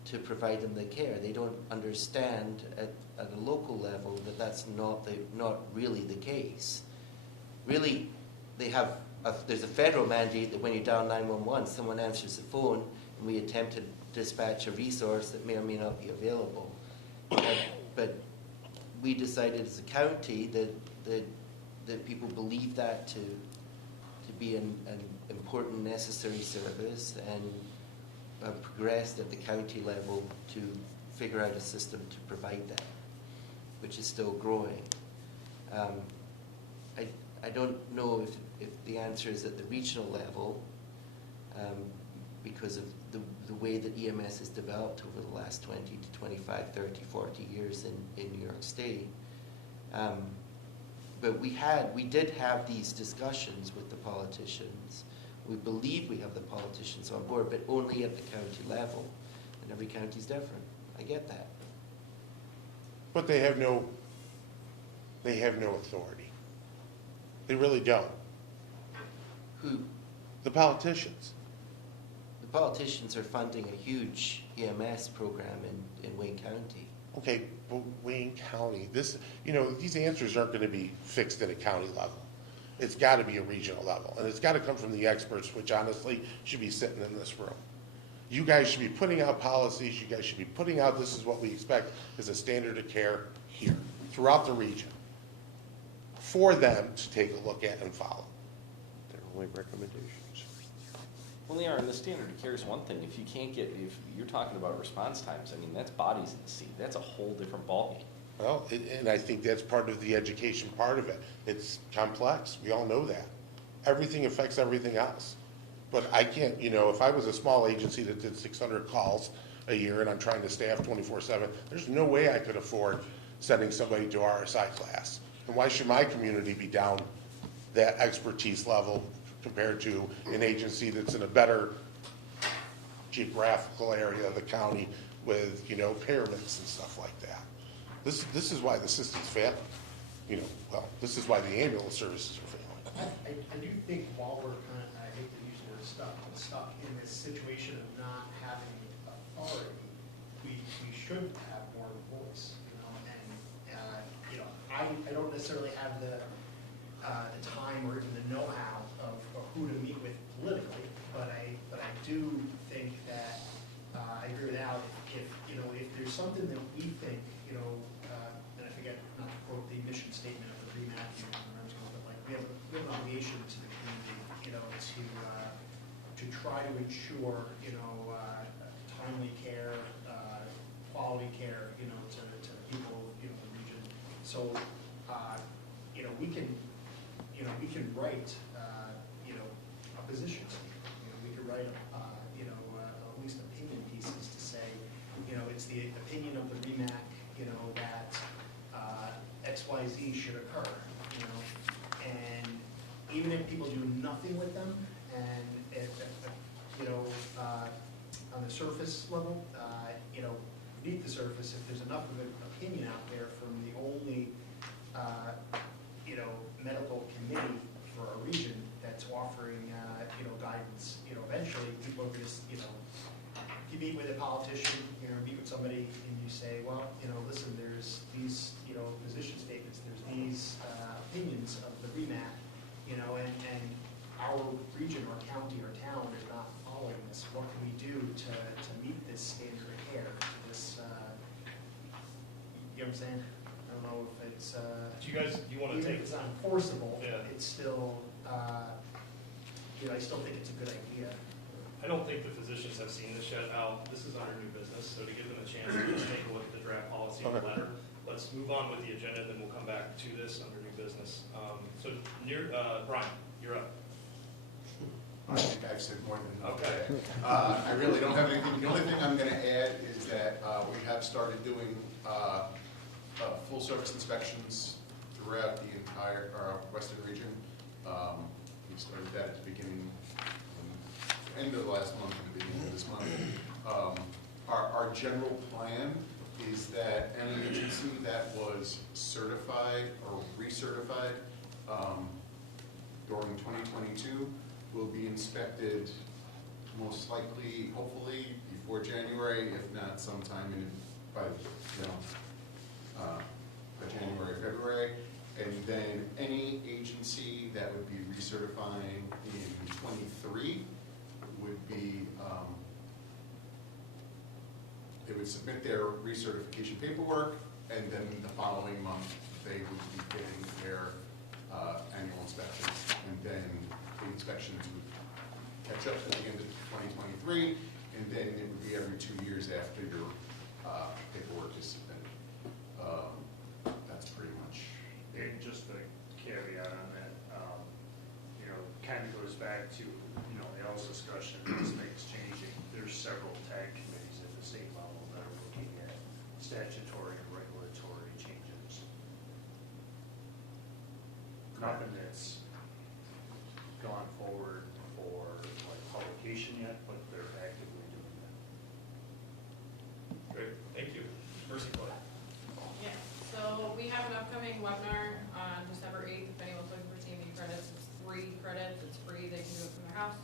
to provide them the care. They don't understand at a local level that that's not really the case. Really, there's a federal mandate that when you dial 911, someone answers the phone, and we attempt to dispatch a resource that may or may not be available. But we decided as a county that people believe that to be an important, necessary service, and progressed at the county level to figure out a system to provide that, which is still growing. I don't know if the answer is at the regional level, because of the way that EMS has developed over the last 20 to 25, 30, 40 years in New York State. But we did have these discussions with the politicians. We believe we have the politicians on board, but only at the county level. And every county's different. I get that. But they have no authority. They really don't. Who? The politicians. The politicians are funding a huge EMS program in Wayne County. Okay, but Wayne County, these answers aren't going to be fixed at a county level. It's got to be a regional level, and it's got to come from the experts, which honestly should be sitting in this room. You guys should be putting out policies. You guys should be putting out, this is what we expect as a standard of care here, throughout the region, for them to take a look at and follow. They're only recommendations. Well, they are, and the standard of care is one thing. If you're talking about response times, I mean, that's bodies in the seat. That's a whole different ballgame. Well, and I think that's part of the education part of it. It's complex. We all know that. Everything affects everything else. But I can't, if I was a small agency that did 600 calls a year and I'm trying to staff 24/7, there's no way I could afford sending somebody to RSI class. And why should my community be down that expertise level compared to an agency that's in a better geographical area of the county with, pyramids and stuff like that? This is why the system's failing. This is why the ambulance services are failing. I do think while we're I hate to use the word stuck in this situation of not having authority, we should have more of a voice, and I don't necessarily have the time or even the know-how of who to meet with politically, but I do think that I agree with Al. If there's something that we think, and I forget not to quote the mission statement of the REMAC, but like we have an obligation to the community, to try to ensure, timely care, quality care, to people, the region. So, we can write, a position statement. We could write, at least opinion pieces to say, it's the opinion of the REMAC, that XYZ should occur, and even if people do nothing with them, and on the surface level, beneath the surface, if there's enough of an opinion out there from the only, medical committee for a region that's offering, guidance, eventually people are just, if you meet with a politician, meet with somebody and you say, well, listen, there's these, position statements, there's these opinions of the REMAC, and our region or county or town is not following this. What can we do to meet this standard of care, this, you know what I'm saying? I don't know if it's, Do you want to even take? if it's not enforceable, Yeah. it's still, I still think it's a good idea. I don't think the physicians have seen this yet, Al. This is under new business, so to give them a chance to just take a look at the draft policy and Okay. letter, let's move on with the agenda, and then we'll come back to this under new business. Brian, you're up. I think I've said more than enough. Okay. I really don't have anything. The only thing I'm going to add is that we have started doing full service inspections throughout the entire western region. We started that at the beginning, end of the last month and the beginning of this month. Our general plan is that any agency that was certified or recertified during 2022 will be inspected most likely, hopefully, before January, if not sometime by January, February. And then any agency that would be recertifying in 23 would be, they would submit their recertification paperwork, and then the following month, they would be getting their annual inspections. And then the inspections would catch up at the end of 2023, and then it would be every 2 years after your paperwork is submitted. That's pretty much it. And just a caveat on that, kind of goes back to, Al's discussion, as things changing. There's several tag committees at the state level that are looking at statutory and regulatory changes. Nothing that's gone forward for like publication yet, but they're actively doing that. Great, thank you. Mercy Clay. Yeah, so we have an upcoming webinar on December 8th. If anyone's looking for CME credits, it's 3 credits. It's free. They can do it from their house.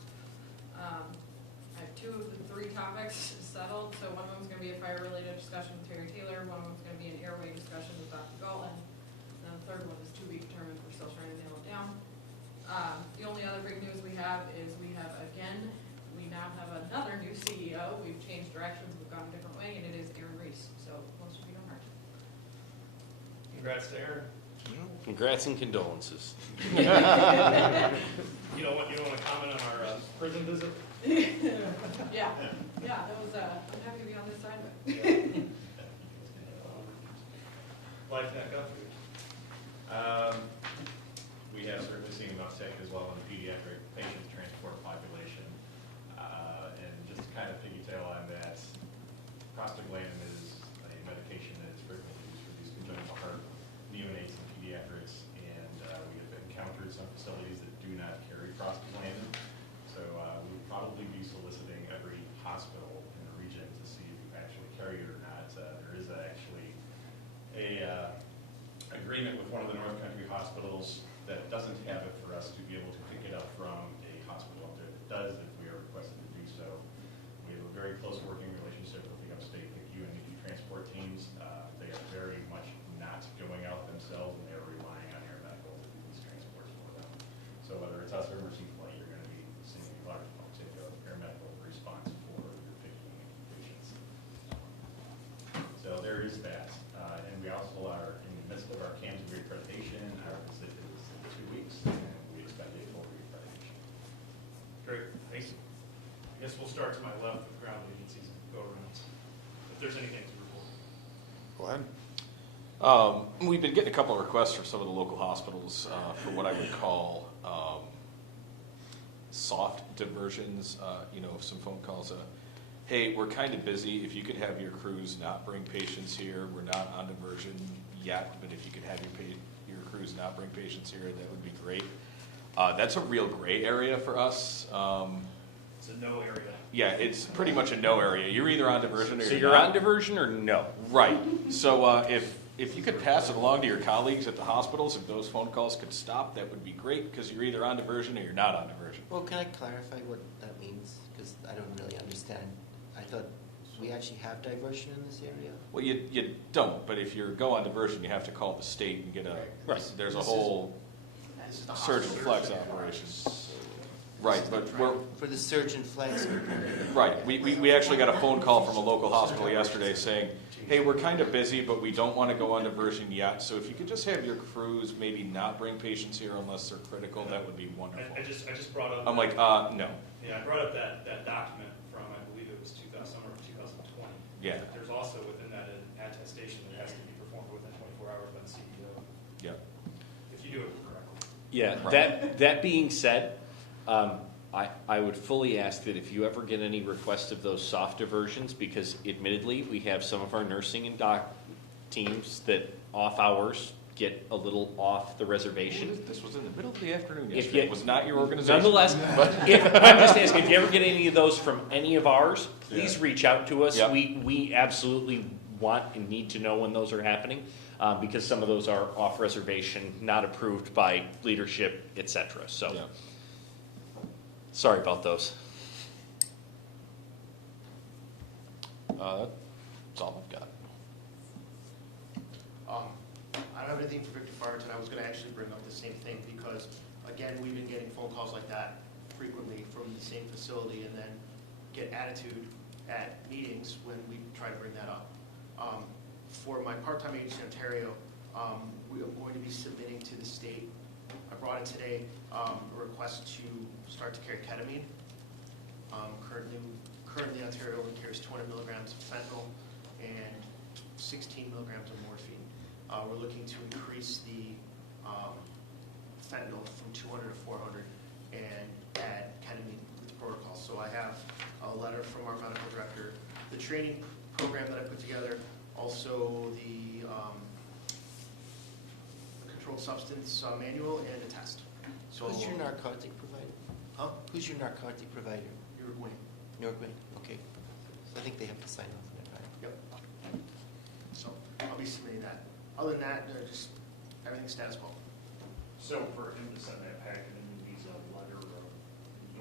I have 2 of the 3 topics settled. So one of them is going to be a fire-related discussion with Terry Taylor. One of them is going to be an airway discussion with Dr. Galton. And then the third one is to be determined. We're still trying to nail it down. The only other big news we have is we now have another new CEO. We've changed directions. We've gone a different way, and it is Aaron Reese. So most of you know her. Congrats to Aaron. Congrats and condolences. You don't want to comment on our prison visit? Yeah, that was, I'm happy to be on this side of it. Life back up. We have certainly seen an uptick as well in the pediatric patient transport population. And just to kind of pigtail on that, prostaglandin is a medication that is frequently used for these congenital heart neonates and pediatrics. And we have encountered some facilities that do not carry prostaglandin. So we would probably be soliciting every hospital in the region to see if you actually carry it or not. There is actually a agreement with one of the North Country hospitals that doesn't have it for us to be able to pick it up from a hospital up there that does if we are requested to do so. We have a very close working relationship with the upstate NICU and NICU transport teams. They are very much not going out themselves, and they're relying on air medical to do these transports for them. So whether it's us or Mercy Flight, you're going to be seeing a large uptick of air medical response for your picking patients. So there is that. And we also are in the midst of our CAMS reaccreditation. Our visit is in 2 weeks, and we expect a full reaccreditation. Great, thank you. I guess we'll start to my left with ground agencies and go around. If there's anything to report. Go ahead. We've been getting a couple of requests from some of the local hospitals for what I would call soft diversions. Some phone calls. Hey, we're kind of busy. If you could have your crews not bring patients here, we're not on diversion yet, but if you could have your crews not bring patients here, that would be great. That's a real gray area for us. It's a no area. Yeah, it's pretty much a no area. You're either on diversion or So you're you're not. on diversion or no? Right. So if you could pass it along to your colleagues at the hospitals, if those phone calls could stop, that would be great, because you're either on diversion or you're not on diversion. Well, can I clarify what that means? Because I don't really understand. I thought we actually have diversion in this area. Well, you don't, but if you go on diversion, you have to call the state and get a, Right. there's a whole This is the surge and hospital. flex operation. Right, but we're, For the surge and flex component. right, we actually got a phone call from a local hospital yesterday saying, hey, we're kind of busy, but we don't want to go on diversion yet, so if you could just have your crews maybe not bring patients here unless they're critical, that would be wonderful. I just brought up. I'm like, no. Yeah, I brought up that document from, I believe it was summer of 2020. Yeah. There's also within that an attestation that has to be performed within 24 hours by the CEO, Yeah. if you do it correctly. Yeah, Right. that being said, I would fully ask that if you ever get any requests of those soft diversions, because admittedly, we have some of our nursing and doc teams that off hours get a little off the reservation. This was in the middle of the afternoon If yesterday. you- It was not your organization. Nonetheless, I'm just asking, if you ever get any of those from any of ours, please reach out to us. Yeah. We absolutely want and need to know when those are happening. because some of those are off reservation, not approved by leadership, et cetera. So, Yeah. sorry about those. That's all I've got. I don't have anything for Victor Farrington. I was going to actually bring up the same thing because, again, we've been getting phone calls like that frequently from the same facility and then get attitude at meetings when we try to bring that up. For my part-time agency in Ontario, we are going to be submitting to the state. I brought it today, a request to start to carry ketamine. Currently Ontario only carries 200 milligrams of fentanyl and 16 milligrams of morphine. We're looking to increase the fentanyl from 200 to 400 and add ketamine to the protocol. So I have a letter from our medical director, the training program that I put together, also the controlled substance manual and a test. So Who's your narcotic provider? Huh? Who's your narcotic provider? You're going. Norway? Okay. So I think they have to sign off on it, right? Yep. So I'll be submitting that. Other than that, just everything's status quo. So for him to send that packet, and he needs a letter of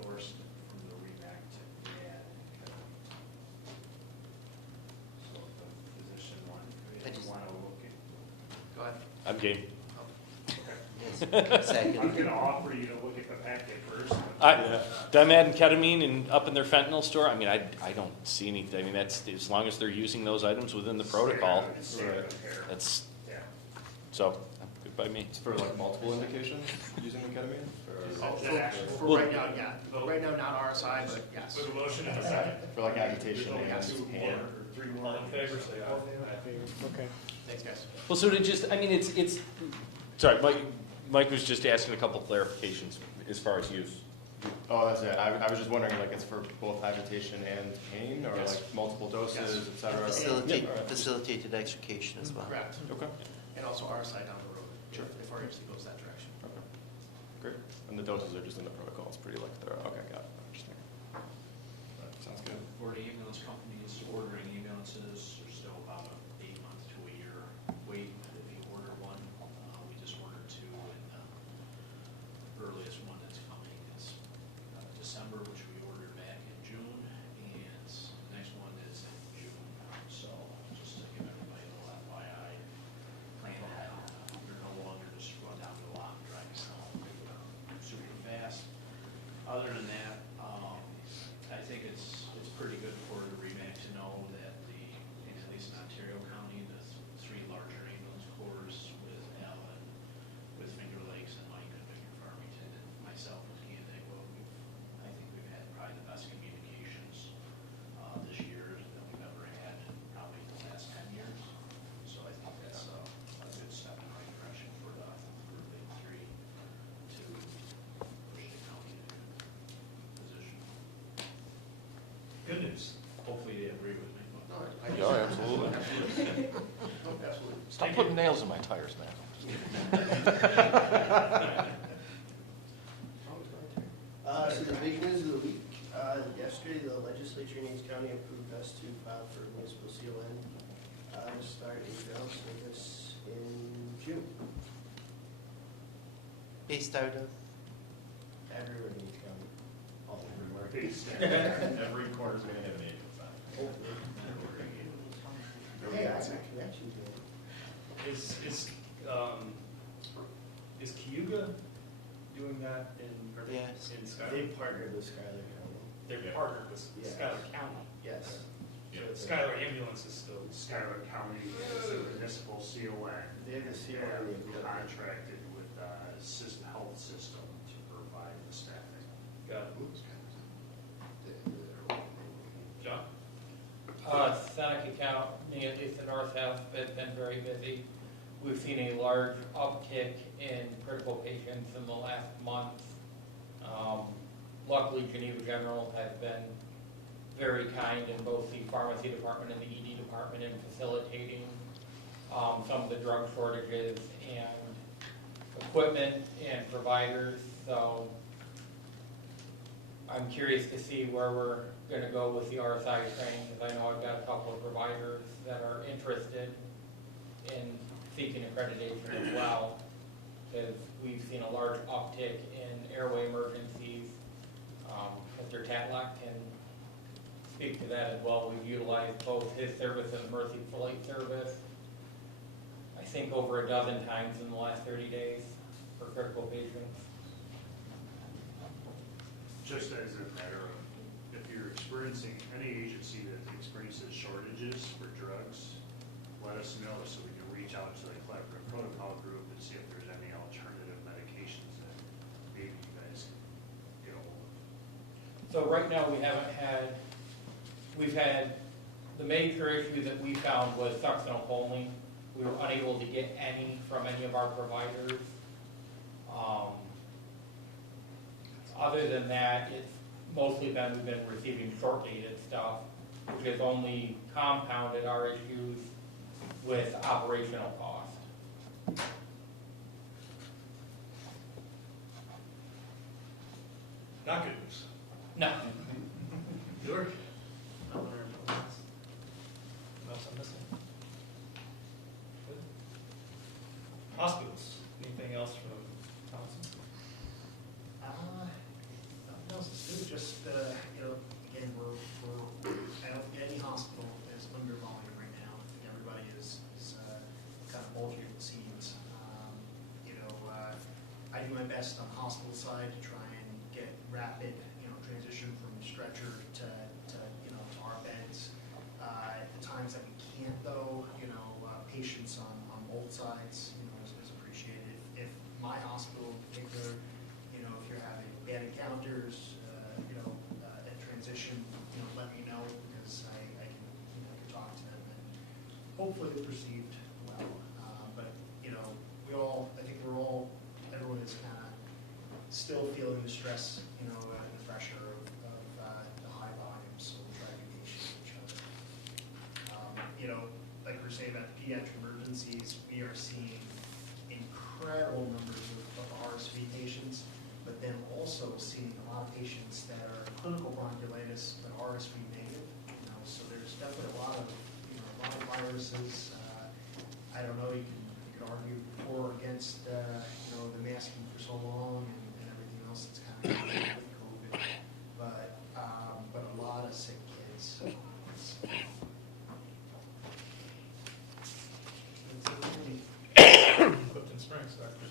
endorsement from the REMAC to add. So if the physician want to look at. Go ahead. I'm game. Yes. Second. I'm gonna offer you to look at the packet first. Them adding ketamine and up in their fentanyl store, I mean, I don't see anything. I mean, that's, as long as they're using those items within the protocol, It's standard of care. that's, Yeah. so, good by me. It's for like multiple indications using the ketamine? Oh, Is that actual? for right now, yeah. Right now, not RSI, but yes. With a motion and a second. For like agitation There's only and two pain? more or three more. All in favor, say aye. Okay. Thanks, guys. Well, so to just, I mean, it's, sorry, Mike was just asking a couple clarifications as far as use. Oh, that's it. I was just wondering, like, it's for both agitation and pain, or Yes. like multiple doses, Yes. et cetera? Facilitated extrication as well. Correct. Okay, And also RSI down the road, Sure. if our agency goes that direction. okay, great. And the doses are just in the protocol, it's pretty like thorough, okay, got it, interesting. Sounds good. For the ambulance companies ordering ambulances, there's still about an 8 month to a year wait if you order one. We just ordered two, and the earliest one that's coming is December, which we ordered back in June, and the next one is in June. So just to give everybody a little FYI, plan ahead. They're no longer just run down to the lot and drag us home super fast. Other than that, I think it's pretty good for the REMAC to know that at least in Ontario County, the three larger ambulance corps with Allen, with Finger Lakes and Mike and Victor Farmington and myself with Canandaigua, I think we've had probably the best communications this year that we've ever had in probably the last 10 years. So I think that's a good step in the right direction for the big three to push the county in a good position. Good news. Hopefully they agree with me. Yeah, absolutely. Absolutely. Stop putting nails in my tires, man. So the big news of the week, yesterday the legislature in Ames County approved us to file for municipal CON to start a ground service in June. Based out of? Everywhere in Ames County. All everywhere. Every corner's gonna have an ambulance on it. Hey, I got connections, man. Is Cayuga doing that in, Yes. in Schuyler? They partnered with Schuyler County. They're Yeah. partnered with Yeah. Schuyler County. Yes. Yeah. So Schuyler Ambulance is still, Schuyler County is a municipal CON. They have a CON. And they have- contracted with health system to provide the staffing. got it. John? Seneca County, at least the north half, has been very busy. We've seen a large uptick in critical patients in the last month. Luckily, Geneva General has been very kind in both the pharmacy department and the ED department in facilitating some of the drug shortages and equipment and providers. So I'm curious to see where we're going to go with the RSI training, because I know I've got a couple of providers that are interested in seeking accreditation as well, because we've seen a large uptick in airway emergencies. Mr. Tatlock can speak to that as well. We've utilized both his service and the Mercy Flight Service, I think over a dozen times in the last 30 days for critical patients. Just as a matter of, if you're experiencing, any agency that experiences shortages for drugs, let us know so we can reach out to the collaborative protocol group and see if there's any alternative medications that maybe you guys can get a hold of. So right now, we've had, the major issue that we found was succinylcholine. We were unable to get any from any of our providers. Other than that, it's mostly been, we've been receiving short-dated stuff, which has only compounded our issues with operational cost. Not good news. No. York? What else I'm missing? Good. Hospitals, anything else from Thompson? Nothing else to do, just, again, I don't think any hospital is under volume right now. I think everybody is kind of bulgy at the seams. I do my best on the hospital side to try and get rapid, transition from stretcher to our beds. At the times that we can't though, patients on both sides, is appreciated. If my hospital in particular, if you're having bad encounters, at transition, let me know because I can talk to them and hopefully they're perceived well. But everyone is kind of still feeling the stress, and the pressure of the high volumes, so we try to be patient with each other. Like we're saying about the pediatric emergencies, we are seeing incredible numbers of RSV patients, but then also seeing a lot of patients that are clinical bronchiolitis but RSV negative. So there's definitely a lot of viruses. I don't know. You could argue for or against the masking for so long and everything else that's kind of happening with COVID, but a lot of sick kids. Clifton Springs, Dr.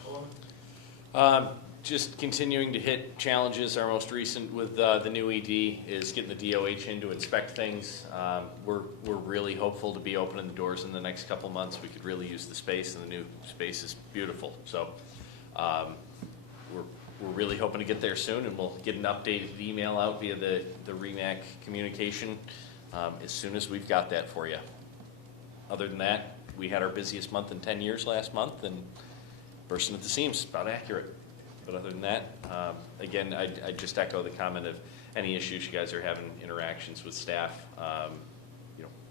Coleman? Just continuing to hit challenges. Our most recent with the new ED is getting the DOH in to inspect things. We're really hopeful to be opening the doors in the next couple months. We could really use the space, and the new space is beautiful. So we're really hoping to get there soon, and we'll get an updated email out via the REMAC communication as soon as we've got that for you. Other than that, we had our busiest month in 10 years last month, and bursting at the seams, about accurate. But other than that, again, I just echo the comment of any issues you guys are having interactions with staff.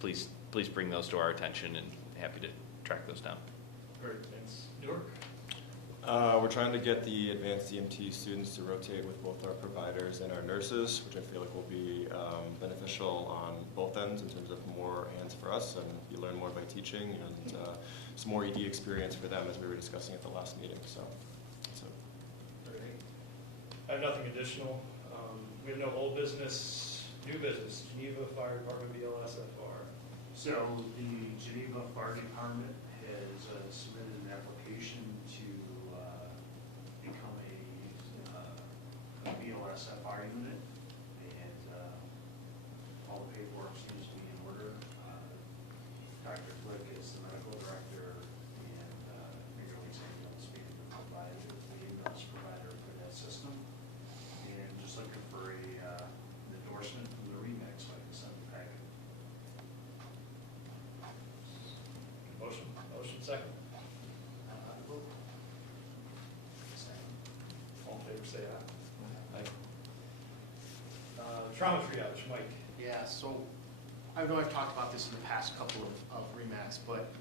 Please bring those to our attention, and happy to track those down. Great, thanks. Newark? We're trying to get the advanced EMT students to rotate with both our providers and our nurses, which I feel like will be beneficial on both ends in terms of more hands for us, and you learn more by teaching, and some more ED experience for them, as we were discussing at the last meeting. So. I have nothing additional. We have no old business, new business, Geneva Fire Department, BLSFR. So the Geneva Fire Department has submitted an application to become a BLSFR unit, and all the paperwork seems to be in order. Dr. Flick is the medical director, and Major League Ambulance being the provider, the ambulance provider for that system. And just looking for an endorsement from the REMAC so I can send the packet. Motion second. All in favor, say aye. Trauma triage, Mike. Yeah, so I know I've talked about this in the past couple of REMACs, but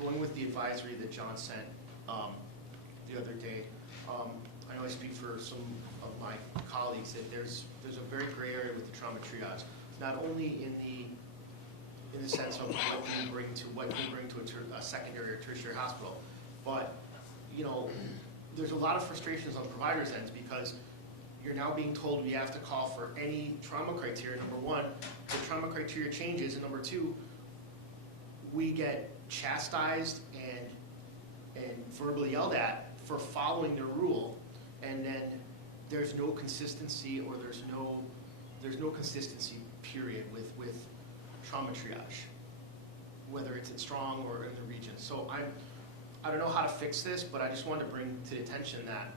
going with the advisory that John sent the other day, I know I speak for some of my colleagues that there's a very gray area with the trauma triage, not only in the in the sense of what can you bring to a secondary or tertiary hospital. But, you know, there's a lot of frustrations on providers' ends because you're now being told we have to call for any trauma criteria. Number one, the trauma criteria changes, and number two, we get chastised and verbally yelled at for following the rule, and then there's no consistency, or there's no consistency period with trauma triage, whether it's in Strong or in the region. So I don't know how to fix this, but I just wanted to bring to the attention that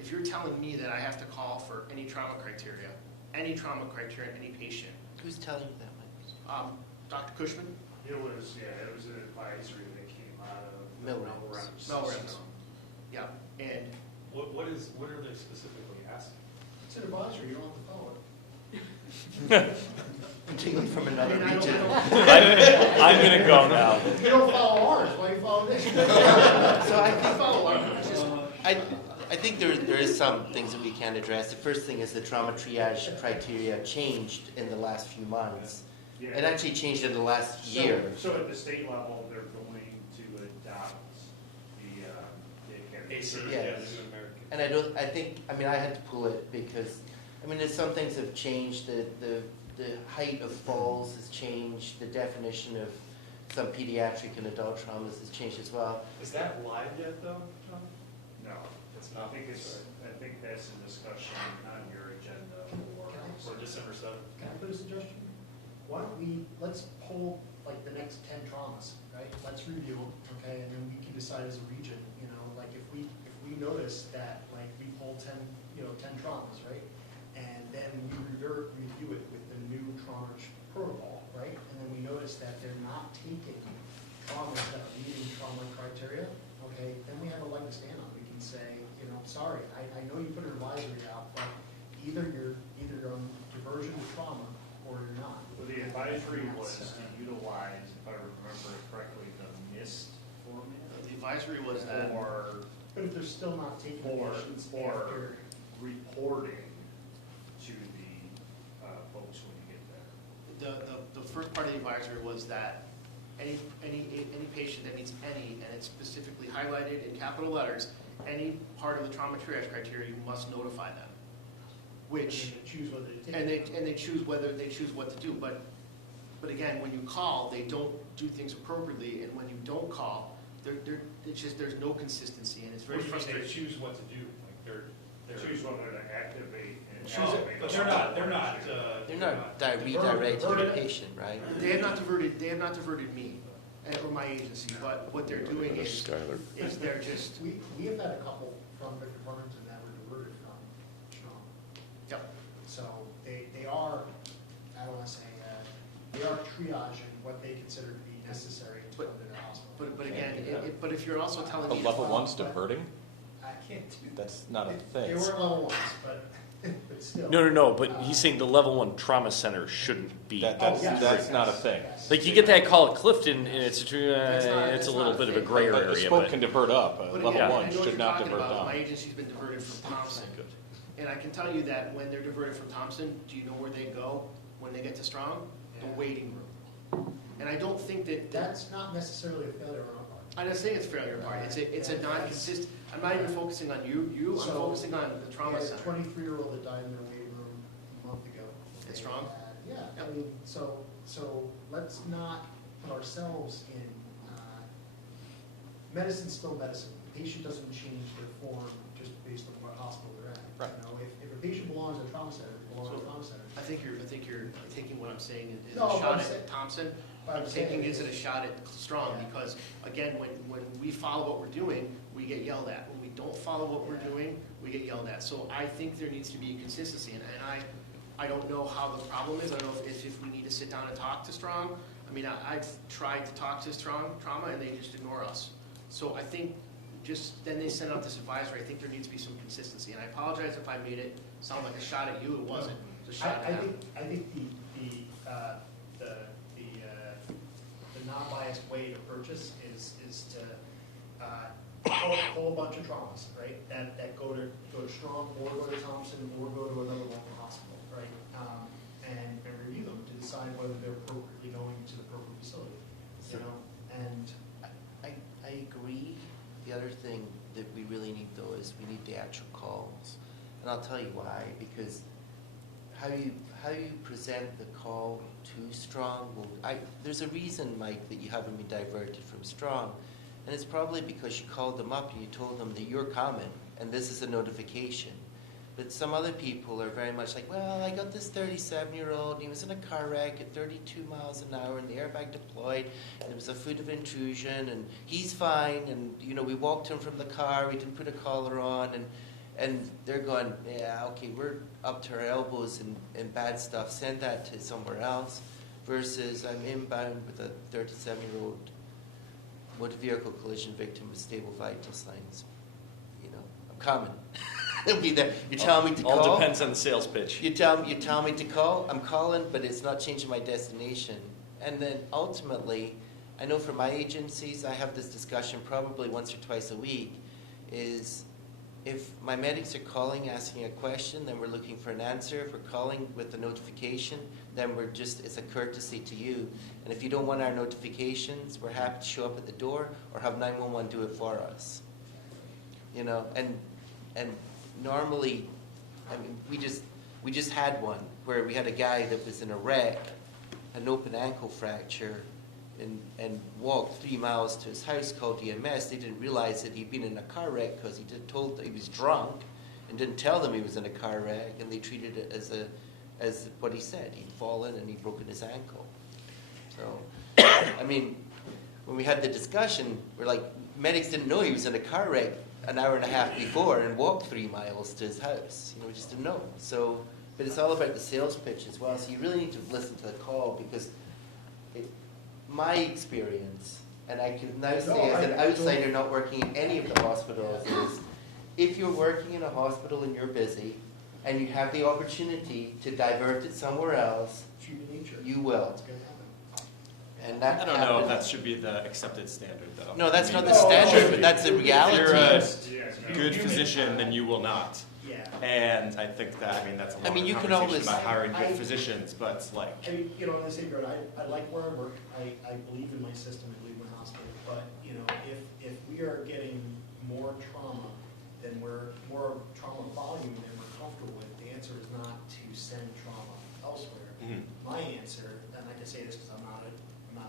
if you're telling me that I have to call for any trauma criteria in any patient. Who's telling you that, Mike? Dr. Cushman? It was an advisory that came out of FLREMSC. FLREMSC. Yeah, and What are they specifically asking? It's an advisory, you don't have to follow it. Particularly from another I region. I'm gonna go now. You don't follow ours, why you follow this? So I I think, follow ours. I think there is some things that we can address. The first thing is the trauma triage criteria changed in the last few months. Yeah. It actually changed in the last year. So at the state level, they're going to adopt the academy. ACE, Yes. the American. And I had to pull it because, there's some things have changed. The height of falls has changed. The definition of some pediatric and adult traumas has changed as well. Is that live yet, though, John? No, It's I not. think that's a discussion on your agenda For December 7th. Can I put a suggestion? Why don't let's pull like the next 10 traumas, right? Let's review them, okay, and then we can decide as a region, like if we notice that like we pull 10 traumas, right? And then we review it with the new trauma protocol, right? And then we notice that they're not taking traumas that are meeting trauma criteria, okay? Then we have a leg to stand on. We can say, sorry, I know you put an advisory out, but either you're on diversion to trauma or you're not. Well, the advisory was to utilize, if I remember it correctly, the MIST format. The advisory was that. But if they're still not taking patients or after, reporting to the folks when you get there. The first part of the advisory was that any patient that meets any, and it's specifically highlighted in capital letters, any part of the trauma triage criteria, you must notify them. Which, they choose whether to take and it. they choose what to do. But again, when you call, they don't do things appropriately, and when you don't call, there's no consistency, and it's very frustrating. They choose what to do, like they're. Choose whether to activate and Choose it, elevate. but they're not. They're not redirecting the patient, right? They have not diverted me or my agency, but what they're doing is they're just. We have had a couple from Victor Farmington that were diverted from Strong. Yep. So they are, I don't want to say, they are triaging what they consider to be necessary to come to their hospital. But again, but if you're also telling A me. level one's diverting? I can't do that. That's not a They thing. weren't level ones, but still. No, but he's saying the level 1 trauma center shouldn't be. That's not a thing. Yes. Like you get that call at Clifton, and it's That's a little not a bit of a thing. gray But the area. smoke But can divert up. But Level again, I one know what should you're not talking divert about. My down. agency's been diverted from Thompson. Good. And I can tell you that when they're diverted from Thompson, do you know where they go when they get to Strong? The Yeah. waiting room. And I don't think that. That's not necessarily a failure on our part. I'm not saying it's failure part. It's a non-consistent. I'm not even focusing on you. I'm So, focusing on the trauma We had center. a 23-year-old that died in their waiting room a month ago. It's Strong? Yeah, Yep. I mean, so let's not put ourselves in, medicine's still medicine. The patient doesn't change their form just based on what hospital they're at. Right. If a patient belongs at a trauma center, they belong at a trauma center. I think you're taking what I'm saying is No, a but shot I'm at saying- Thompson. but I'm I'm taking saying is it a shot at Strong, Yeah. because again, when we follow what we're doing, we get yelled at. When we don't follow what we're doing, we get yelled at. So I think there needs to be consistency, and I don't know how the problem is. I don't know if we need to sit down and talk to Strong. I mean, I've tried to talk to Strong Trauma, and they just ignore us. So I think then they send out this advisory. I think there needs to be some consistency, and I apologize if I made it sound like a shot at you. It wasn't. It was a shot at them. I think the non-biased way to purchase is to pull a bunch of traumas, right? That go to Strong or go to Thompson or go to another local hospital, right? And review them to decide decide whether they're appropriately going to the appropriate facility, you know, and. I agree. The other thing that we really need though is we need the actual calls. And I'll tell you why, because how you present the call to Strong, there's a reason, Mike, that you haven't been diverted from Strong. And it's probably because you called them up and you told them that you're coming and this is a notification. But some other people are very much like, well, I got this 37-year-old and he was in a car wreck at 32 miles an hour and the airbag deployed and there was a foot of intrusion and he's fine and, you know, we walked him from the car, we didn't put a collar on and they're going, yeah, okay, we're up to our elbows in bad stuff, send that to somewhere else, versus I'm inbound with a 37-year-old motor vehicle collision victim with stable vital signs. You know, I'm coming. It'll be there. You're telling me to call. All depends on the sales pitch. You tell me to call. I'm calling, but it's not changing my destination. And then ultimately, I know for my agencies, I have this discussion probably once or twice a week. Is if my medics are calling, asking a question, then we're looking for an answer. If we're calling with a notification, then it's a courtesy to you. And if you don't want our notifications, we're happy to show up at the door or have 911 do it for us. You know, and normally, I mean, we just had one where we had a guy that was in a wreck, an open ankle fracture, and walked 3 miles to his house, called EMS. They didn't realize that he'd been in a car wreck because told that he was drunk and didn't tell them he was in a car wreck, and they treated it as what he said. He'd fallen and he'd broken his ankle. So, I mean, when we had the discussion, we're like, medics didn't know he was in a car wreck an hour and a half before and walked 3 miles to his house. You know, we just didn't know. So, but it's all about the sales pitch as well. So you really need to listen to the call because my experience, and I can now say as an outsider not working in any of the hospitals, is if you're working in a hospital and you're busy and you have the opportunity to divert it somewhere else, you will. And that I don't know if that should be the accepted standard, though. No, that's not the standard, but that's the reality. If you're a good physician, then you will not. Yeah. And I think that, that's a long you can conversation always about hiring good physicians, but like... I mean, you know, in the same regard, I like where I work. I believe in my system, I believe in my hospital. But, you know, if we are getting more trauma than we're more trauma volume than we're comfortable with, the answer is not to send trauma elsewhere. Mhm. My answer, and I can say this because I'm not an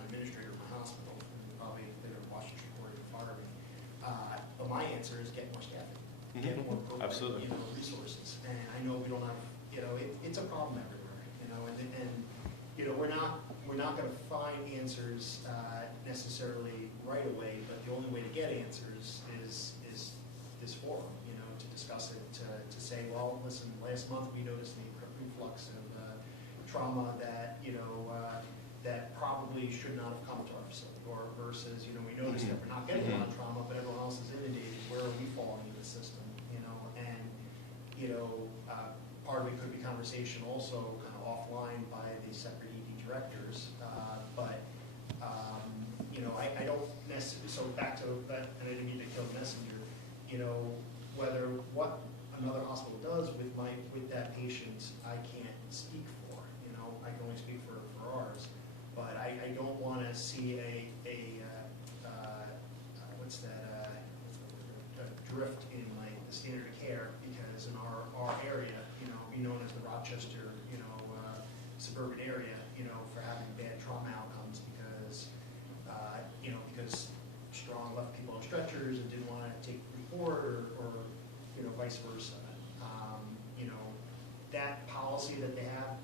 administrator of my hospital, and probably been in Washington Court and fire me. But my answer is get more staffing, get more appropriate, Absolutely. you know, resources. And I know we don't have, you know, it's a problem everywhere, you know, and you know, we're not going to find answers necessarily right away, but the only way to get answers is this forum, you know, to discuss it, to say, well, listen, last month we noticed the influx of trauma that, you know, that probably should not have come to our facility, or versus, you know, we noticed that we're not getting a lot of trauma, but everyone else is inundated. Where are we falling in the system, you know? And, you know, part of it could be conversation also kind of offline by the separate ED directors, but, you know, I don't necessarily, so back to that, and I didn't mean to kill the messenger, you know, whether what another hospital does with that patient, I can't speak for, you know, I can only speak for ours. But I don't want to see a drift in the standard of care, because in our area, you know, we known as the Rochester, you know, suburban area, you know, for having bad trauma outcomes because, you know, because Strong left people on stretchers and didn't want to take the report or you know, vice versa. You know, that policy that they have,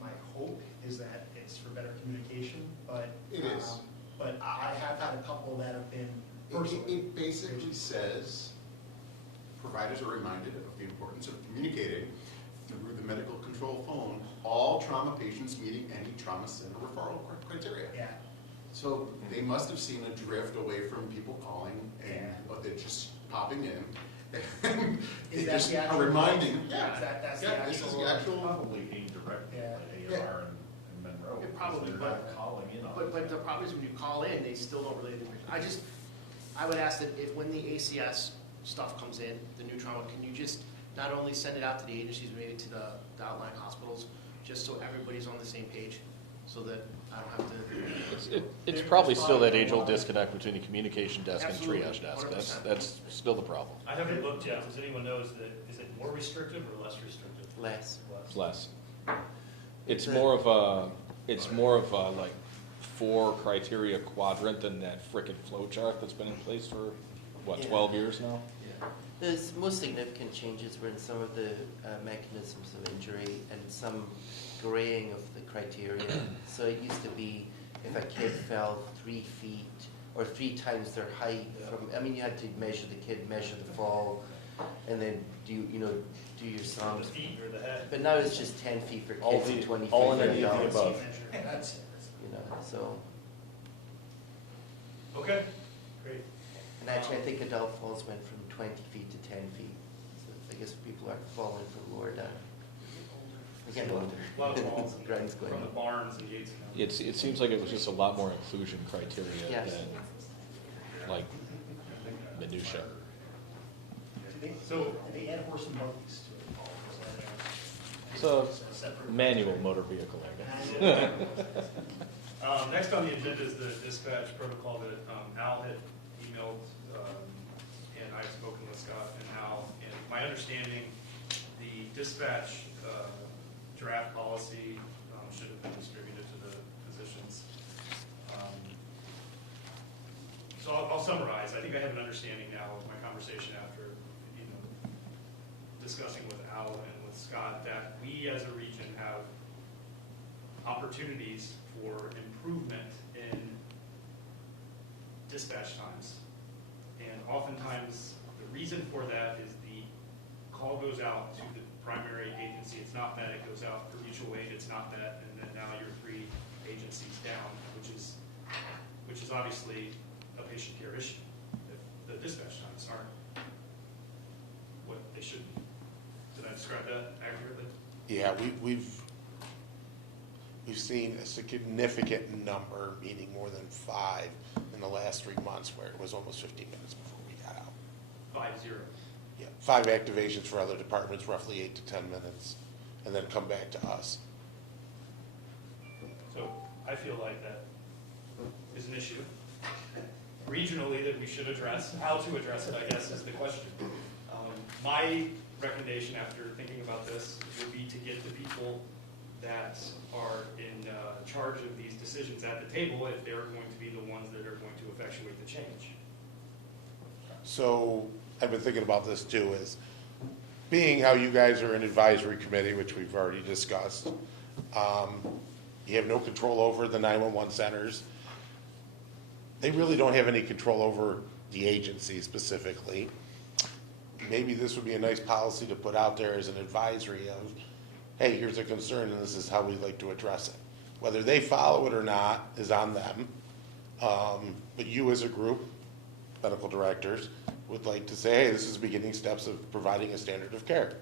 my hope is that it's for better communication, but It is. But I have had a couple that have been It personally. basically says providers are reminded of the importance of communicating through the medical control phone all trauma patients meeting any trauma center referral criteria. Yeah. So they must have seen a drift away from people calling and but they're just popping in. Is they that just the are actual? reminding. Yeah. That's the this is the actual. Probably aimed directly Yeah. at AR and Monroe. It probably, because they're not calling in on But it. the problem is when you call in, they still don't relay the information. I would ask that when the ACS stuff comes in, the new trauma, can you just not only send it out to the agencies, maybe to the outlying hospitals, just so everybody's on the same page? so that I don't have to. It's probably still that age-old disconnect between the communication desk and Absolutely, triage desk. 100%. That's still the problem. I haven't looked yet. Does anyone knows that, is it more restrictive or less restrictive? Less. It's less. It's more of a like 4 criteria quadrant than that frickin' flow chart that's been in place for, what, Yeah. 12 years now? The most significant changes were in some of the mechanisms of injury and some graying of the criteria. So it used to be if a kid fell 3 feet or 3 times their height from, I mean, you had to measure the kid, measure the fall, and then do your The sums. feet or the head? But now it's just 10 feet for All kids and the- 25 all and for anything adults. above. That's, You know, so, okay, great. and actually I think adult falls went from 20 feet to 10 feet. So I guess people are falling from lower down. They're getting older. A lot of falls Grind's going from the up. barns and gates. It seems like it was just a lot more inclusion criteria Yes. than like minutia. So, Do they add horse and buggies to it, Paul? Is So, that a separate? manual motor vehicle, I guess. Next on the agenda is the dispatch protocol that Al had emailed, and I've spoken with Scott and Al. And my understanding, the dispatch draft policy should have been distributed to the positions. So I'll summarize. I think I have an understanding now of my conversation after, discussing with Al and with Scott, that we as a region have opportunities for improvement in dispatch times. And oftentimes, the reason for that is the call goes out to the primary agency, it's not met, it goes out for mutual aid, it's not met, and then now you're 3 agencies down, which is obviously a patient care issue. If the dispatch times aren't what they should be. Did I describe that accurately? Yeah, we've seen a significant number, meaning more than 5 in the last 3 months, where it was almost 15 minutes before we got out. 5-0. Yeah, 5 activations for other departments, roughly 8 to 10 minutes, and then come back to us. So I feel like that is an issue regionally that we should address. How to address it, I guess, is the question. My recommendation after thinking about this would be to get the people that are in charge of these decisions at the table if they're going to be the ones that are going to effectuate the change. So I've been thinking about this too, is being how you guys are an advisory committee, which we've already discussed, you have no control over the 911 centers. They really don't have any control over the agency specifically. Maybe this would be a nice policy to put out there as an advisory of, hey, here's a concern and this is how we'd like to address it. Whether they follow it or not is on them. But you as a group, medical directors, would like to say, hey, this is beginning steps of providing a standard of care.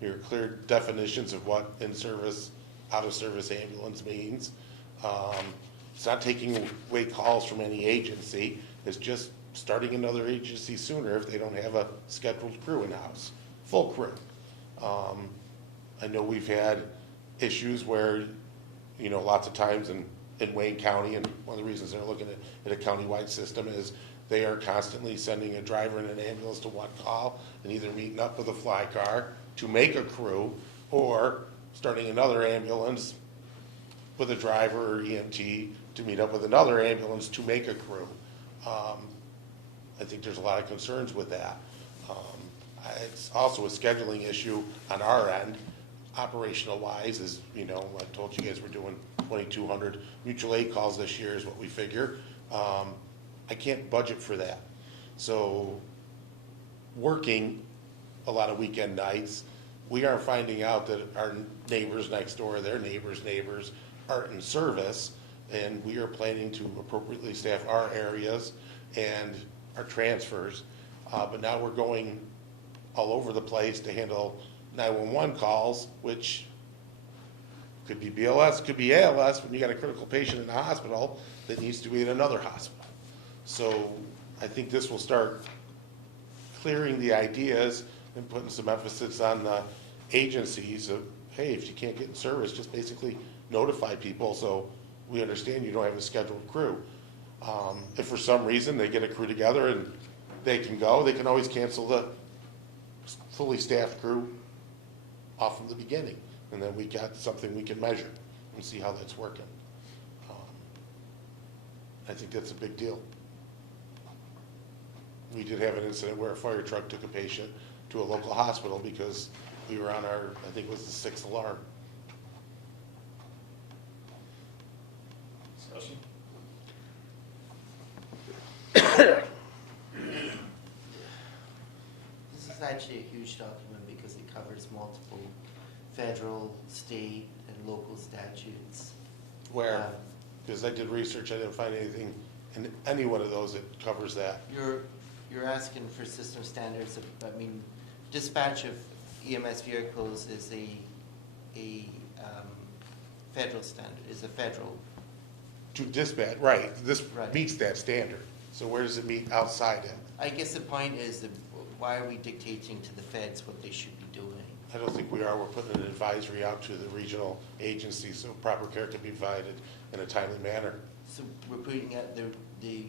Here are clear definitions of what in-service, out-of-service ambulance means. It's not taking away calls from any agency. It's just starting another agency sooner if they don't have a scheduled crew in-house, full crew. I know we've had issues where, lots of times in Wayne County, and one of the reasons they're looking at a countywide system is they are constantly sending a driver and an ambulance to one call and either meeting up with a fly car to make a crew or starting another ambulance with a driver or EMT to meet up with another ambulance to make a crew. I think there's a lot of concerns with that. It's also a scheduling issue on our end, operational wise, as I told you guys we're doing 2,200 mutual aid calls this year is what we figure. I can't budget for that. So working a lot of weekend nights, we are finding out that our neighbors next door, their neighbors' neighbors aren't in service, and we are planning to appropriately staff our areas and our transfers. But now we're going all over the place to handle 911 calls, which could be BLS, could be ALS, when you got a critical patient in the hospital that needs to be in another hospital. So I think this will start clearing the ideas and putting some emphasis on the agencies of, hey, if you can't get in service, just basically notify people so we understand you don't have a scheduled crew. If for some reason they get a crew together and they can go, they can always cancel the fully staffed crew off from the beginning. And then we got something we can measure and see how that's working. I think that's a big deal. We did have an incident where a fire truck took a patient to a local hospital because we were on our, I think it was the 6th alarm. Discussion? This is actually a huge document because it covers multiple federal, state, and local statutes. Where? Because I did research, I didn't find anything in any one of those that covers that. You're asking for system standards. I mean, dispatch of EMS vehicles is a federal standard, is a federal. To dispatch, right, this Right. meets that standard. So where does it meet outside it? I guess the point is that why are we dictating to the feds what they should be doing? I don't think we are. We're putting an advisory out to the regional agencies so proper care can be provided in a timely manner. So we're putting out the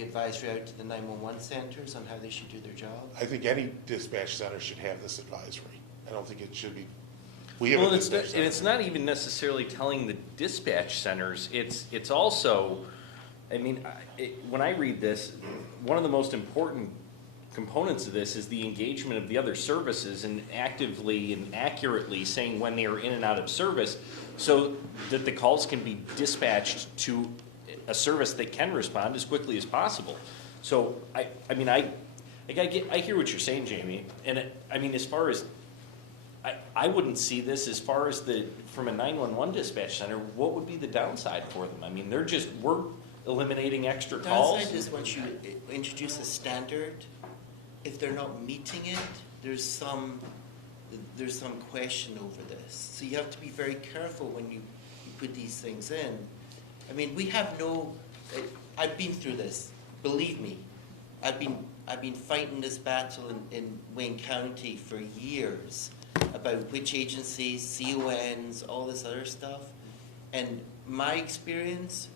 advisory out to the 911 centers on how they should do their job? I think any dispatch center should have this advisory. I don't think it should be, we have a Well, dispatch and center. it's not even necessarily telling the dispatch centers, it's also, I mean, when I read this, one of the most important components of this is the engagement of the other services and actively and accurately saying when they are in and out of service so that the calls can be dispatched to a service that can respond as quickly as possible. So, I hear what you're saying, Jamie, and I mean, as far as, I wouldn't see this as far as from a 911 dispatch center, what would be the downside for them? I mean, we're eliminating extra calls. Downside is once you introduce a standard, if they're not meeting it, there's some question over this. So you have to be very careful when you put these things in. I mean, we have I've been through this, believe me. I've been fighting this battle in Wayne County for years about which agencies, CONs, all this other stuff. And my experience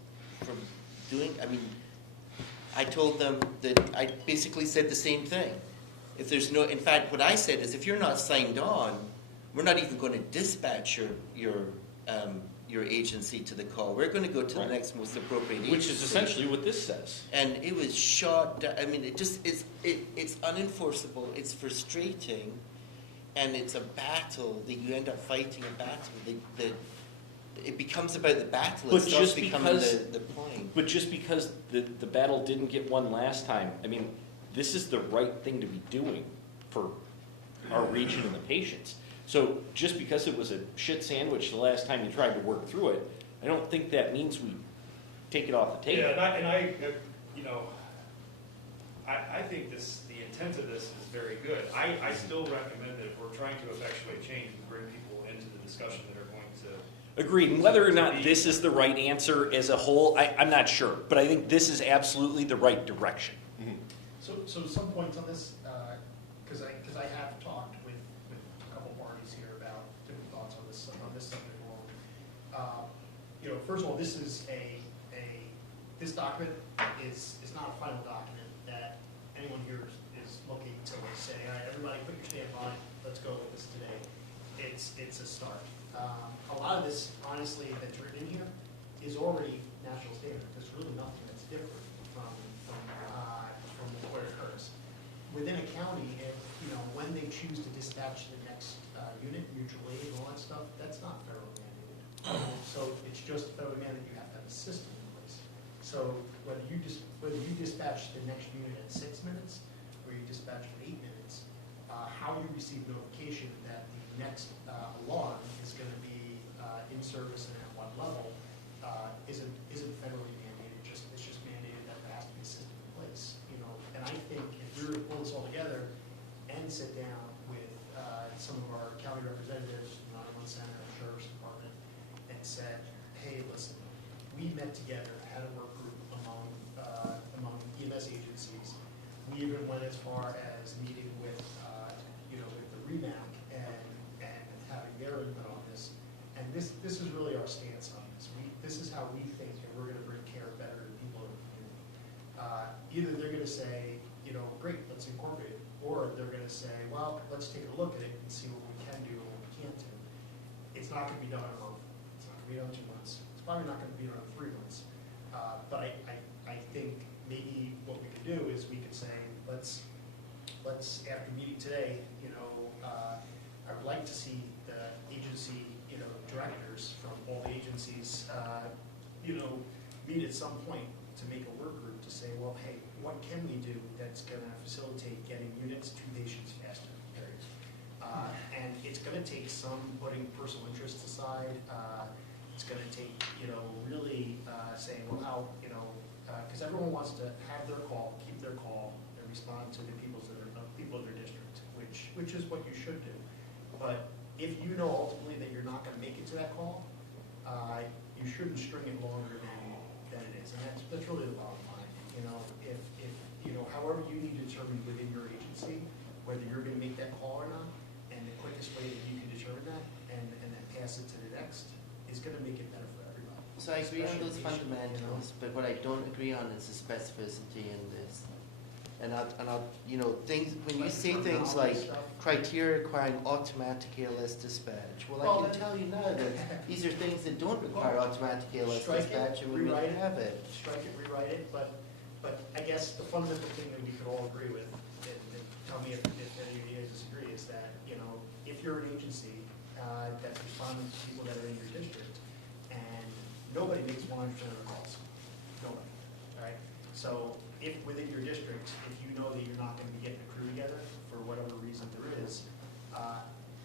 from I told them that I basically said the same thing. If there's no, in fact, what I said is if you're not signed on, we're not even going to dispatch your agency to the call. We're going to go to the next most appropriate agency. Which is essentially what this says. And it was shot down. I mean, it's unenforceable. It's frustrating, and it's a battle that you end up fighting a battle. It becomes about the battle. But It stops just becoming because the point. But just because the battle didn't get won last time, I mean, this is the right thing to be doing for our region and the patients. So just because it was a shit sandwich the last time you tried to work through it, I don't think that means we take it off the table. Yeah, and I think the intent of this is very good. I still recommend that if we're trying to effectuate change, we bring people into the discussion that are going to. Agreed. And whether or not this is the right answer as a whole, I'm not sure. But I think this is absolutely the right direction. So some points on this, because I have talked with a couple parties here about different thoughts on this subject. First of all, this is this document is not a final document that anyone here is looking to say, all right, everybody put your stamp on it, let's go with this today. It's a start. A lot of this, honestly, that's written in here is already national standard. There's really nothing that's different from what occurs. Within a county, when they choose to dispatch the next unit, mutual aid, and all that stuff, that's not federally mandated. So it's just federally mandated. You have to have a system in place. So whether you dispatch the next unit at 6 minutes or you dispatch at 8 minutes, how you receive notification that the next alarm is going to be in service and at what level isn't federally mandated. It's just mandated that there has to be a system in place. And I think if we were to pull this all together and sit down with some of our county representatives, the 911 Center, the Sheriff's Department, and said, hey, listen, we met together, had a work group among EMS agencies. We even went as far as meeting with the REMAC and having their input on this. And this is really our stance on this. this is how we think, and we're gonna bring care better to people in the community. Either they're gonna say, you know, great, let's incorporate it, or they're gonna say, well, let's take a look at it and see what we can do and what we can't do. It's not gonna be done in a month, it's not gonna be done in 2 months, it's probably not gonna be done in 3 months. But I think maybe what we could do is we could say, let's after meeting today, you know, I would like to see the agency, you know, directors from all the agencies, you know, meet at some point to make a work group to say, well, hey, what can we do that's gonna facilitate getting units to patients faster, period. And it's gonna take some putting personal interests aside. It's gonna take, you know, really saying, well, how, you know, because everyone wants to have their call, keep their call, and respond to the people in their district, which is what you should do. But if you know ultimately that you're not gonna make it to that call, you shouldn't string it longer than it is. And that's really the bottom line. You know, if you know, however you need to determine within your agency whether you're gonna make that call or not, and the quickest way that you can determine that and then pass it to the next is gonna make it better for everybody. So I agree on Especially those patient, fundamentals, but what I don't agree on is the specificity in this. And I'll, you know, things, when you say things like criteria requiring automatic ALS dispatch, well, I can tell you now that these are things that don't require automatic ALS dispatch, and we really have it. Strike it, rewrite it, but I guess the fundamental thing that we could all agree with, and tell me if any of you disagree, is that, you know, if you're an agency that's responding to people that are in your district, and nobody makes 100% of the calls, nobody, all right? So if within your district, if you know that you're not going to be getting a crew together for whatever reason there is,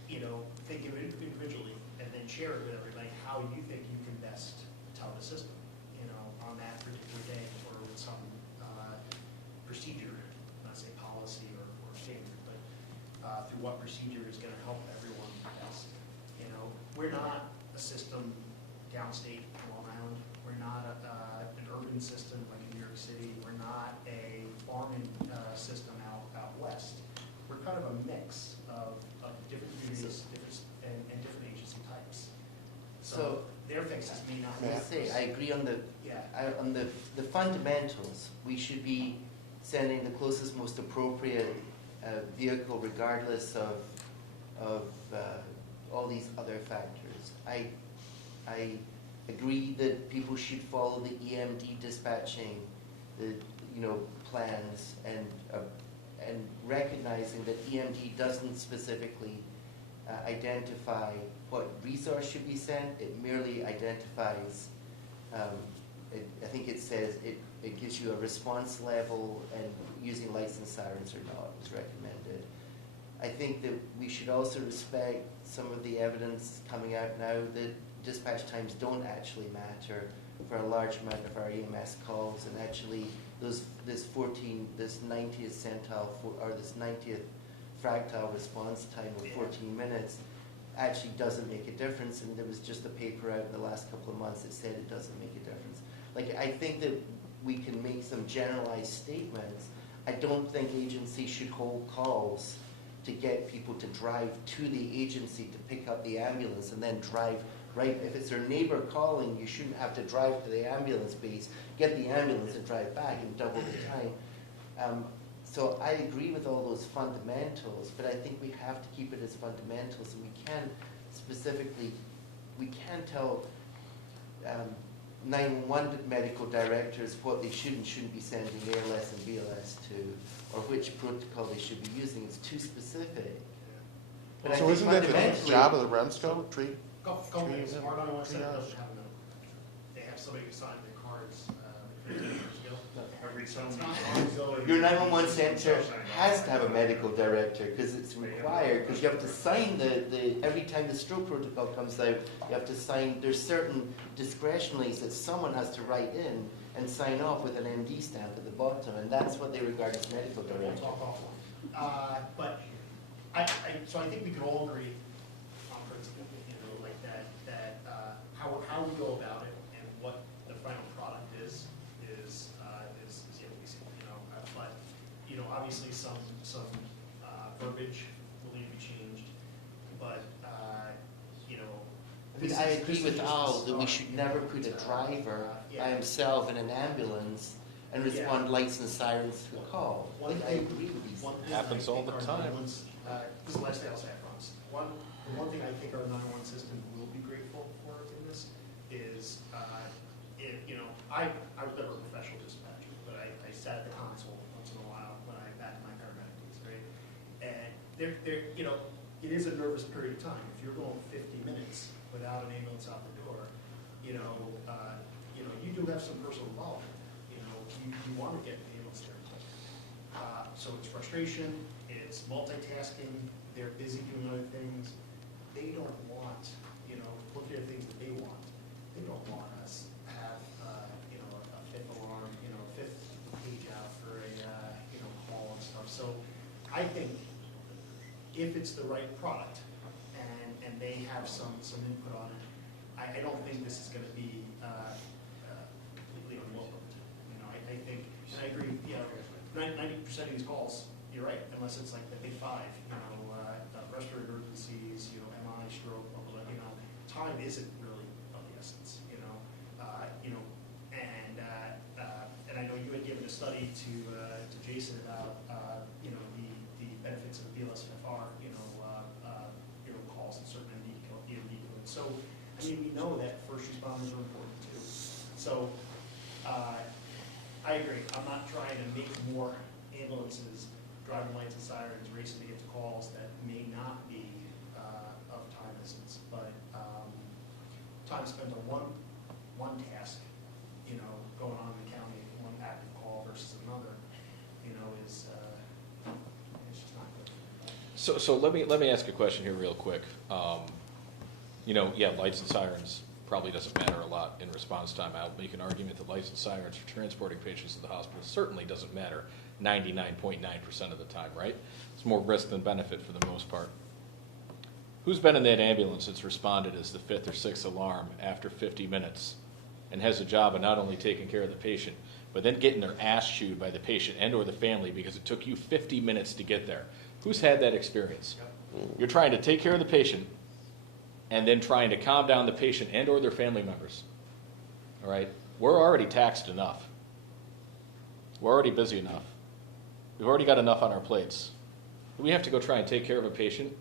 you know, think of it individually and then share it with everybody how you think you can best tell the system, you know, on that particular day or with some procedure, not say policy or standard, but through what procedure is going to help everyone best. You know, we're not a system downstate from Long Island. We're not an urban system like in New York City. We're not a farming system out west. We're kind of a mix of different communities and different agency types. So their fixes may not. I say I agree on the fundamentals. We should be sending the closest, most appropriate vehicle, regardless of all these other factors. I agree that people should follow the EMD dispatching, plans, and recognizing that EMD doesn't specifically identify what resource should be sent. It merely identifies. I think it says it gives you a response level, and using licensed sirens or not is recommended. I think that we should also respect some of the evidence coming out now that dispatch times don't actually matter for a large amount of our EMS calls, and actually this 90th centile or this 90th fractile response time of 14 minutes actually doesn't make a difference. And there was just a paper out in the last couple of months that said it doesn't make a difference. Like, I think that we can make some generalized statements. I don't think agencies should hold calls to get people to drive to the agency to pick up the ambulance and then drive right. If it's their neighbor calling, you shouldn't have to drive to the ambulance base, get the ambulance and drive back and double the time. So I agree with all those fundamentals, but I think we have to keep it as fundamentals, and we can specifically, we can tell 911 medical directors what they should and shouldn't be sending ALS and BLS to, or which protocol they should be using. It's too specific. But So isn't that the job of the REMSC? Treat? Go ahead. Smart on one side doesn't have a medical director. They have somebody who signed the cards 15 years ago. Your 911 center has to have a medical director because it's required, because you have to sign every time the stroke protocol comes out, you have to sign, there's certain discretionaries that someone has to write in and sign off with an MD stamp at the bottom, and that's what they regard as medical director. We'll talk offline. But so I think we can all agree on principle, like that how we go about it and what the final product is yet to be seen. But obviously some I verbiage will need to be changed. But mean, I agree with Al that we should never put a driver by himself in an ambulance and respond lights and sirens to a call. One Like, I thing- agree with these. one thing Happens I all think the our time. 911 this is the last thing I'll say, I promise. One thing I think our 911 system will be grateful for in this is, I was never a professional dispatcher, but I sat at the console once in a while when I back in my paramedic days, right? And it is a nervous period of time. If you're going 50 minutes without an ambulance out the door, you do have some personal involvement. You want to get the ambulance there quick. So it's frustration, it's multitasking, they're busy doing other things. They don't want, looking at things that they want. They don't want us to have, a fifth alarm, fifth page out for a, call and stuff. So I think if it's the right product and they have some input on it, I don't think this is going to be completely unwelcome. I think, and I agree, 90% of these calls, you're right, unless it's like the big five, respiratory emergencies, MI, stroke, time isn't really of the essence, and I know you had given a study to Jason about, the benefits of the BLSFR, calls and certain EMD codes. So, we know that first responders are important too. So, I agree. I'm not trying to make more ambulances, driving lights and sirens, racing to get to calls that may not be of time essence, but time spent on one task, going on in the county, one active call versus another, is it's just not good. So let me ask a question here real quick. Lights and sirens probably doesn't matter a lot in response time. I'll make an argument that lights and sirens for transporting patients to the hospital certainly doesn't matter 99.9% of the time, right? It's more risk than benefit for the most part. Who's been in that ambulance that's responded as the fifth or sixth alarm after 50 minutes and has a job of not only taking care of the patient, but then getting their ass chewed by the patient and or the family because it took you 50 minutes to get there? Who's had that experience? You're trying to take care of the patient and then trying to calm down the patient and or their family members. All right? We're already taxed enough. We're already busy enough. We've already got enough on our plates. We have to go try and take care of a patient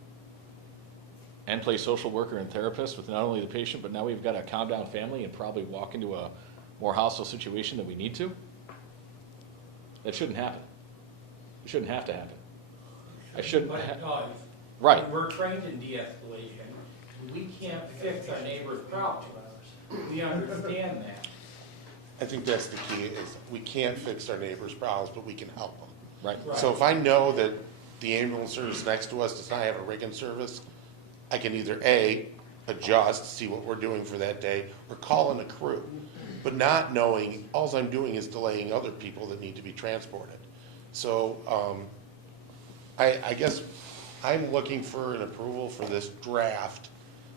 and play social worker and therapist with not only the patient, but now we've got to calm down family and probably walk into a more hostile situation than we need to. That shouldn't happen. It shouldn't have to happen. I shouldn't. But it does. Right. We're trained in de-escalation. We can't fix our neighbor's problem. We understand that. I think that's the key, is we can't fix our neighbors' problems, but we can help them. Right. So if I know that the ambulance service next to us does not have a rig-in service, I can either A, adjust, see what we're doing for that day, or call in a crew. But not knowing, all I'm doing is delaying other people that need to be transported. So I guess I'm looking for an approval for this draft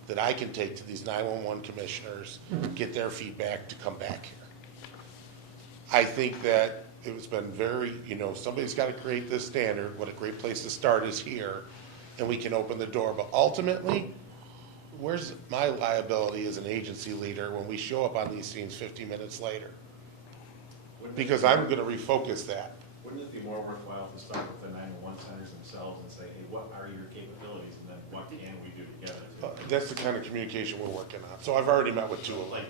that I can take to these 911 commissioners, get their feedback to come back here. I think that it's been very, somebody's got to create this standard. What a great place to start is here, and we can open the door. But ultimately, where's my liability as an agency leader when we show up on these scenes 50 minutes later? Because I'm going to refocus that. Wouldn't it be more worthwhile to start with the 911 centers themselves and say, hey, what are your capabilities, and then what can we do together? That's the kind of communication we're working on. So I've already met with two of them.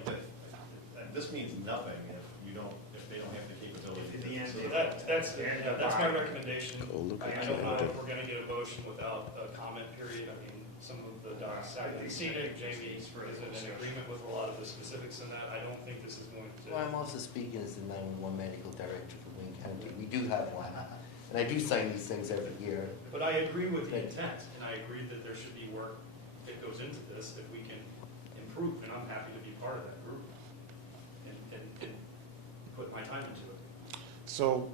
Like, this means nothing if they don't have the capability. In the end, that's my recommendation. I don't know if we're gonna get a motion without a comment period. Some of the docs, I've seen it, Jamie is in agreement with a lot of the specifics in that. I don't think this is going to. Well, I'm also speaking as the 911 medical director for Wayne County. We do have one, and I do sign these things every year. But I agree with the intent, and I agree that there should be work that goes into this that we can improve, and I'm happy to be part of that group and put my time into it. So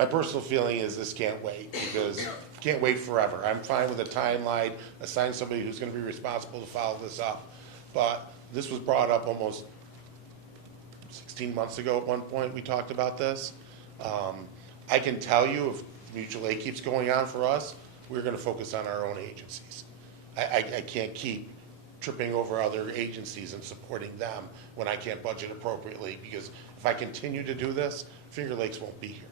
my personal feeling is this can't wait, because can't wait forever. I'm fine with a timeline, assign somebody who's going to be responsible to follow this up. But this was brought up almost 16 months ago at one point. We talked about this. I can tell you if mutual aid keeps going on for us, we're going to focus on our own agencies. I can't keep tripping over other agencies and supporting them when I can't budget appropriately, because if I continue to do this, Finger Lakes won't be here.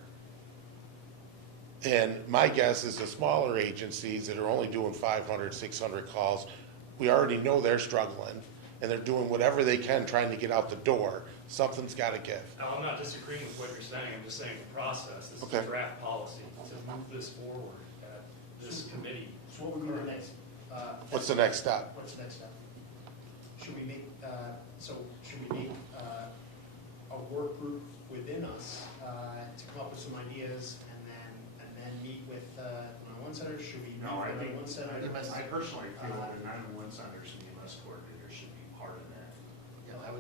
And my guess is the smaller agencies that are only doing 500, 600 calls, we already know they're struggling, and they're doing whatever they can trying to get out the door. Something's got to give. Now, I'm not disagreeing with what you're saying, I'm just saying the process, this is Okay. a draft policy, to move this forward at this committee. So what would be the next? What's the next step? What's the next step? Should we make, should we make a work group within us to come up with some ideas and then meet with 911 centers? Should we meet No, I with think, 911 center? I personally feel that the 911 centers and EMS coordinators should be part of that. Yeah, I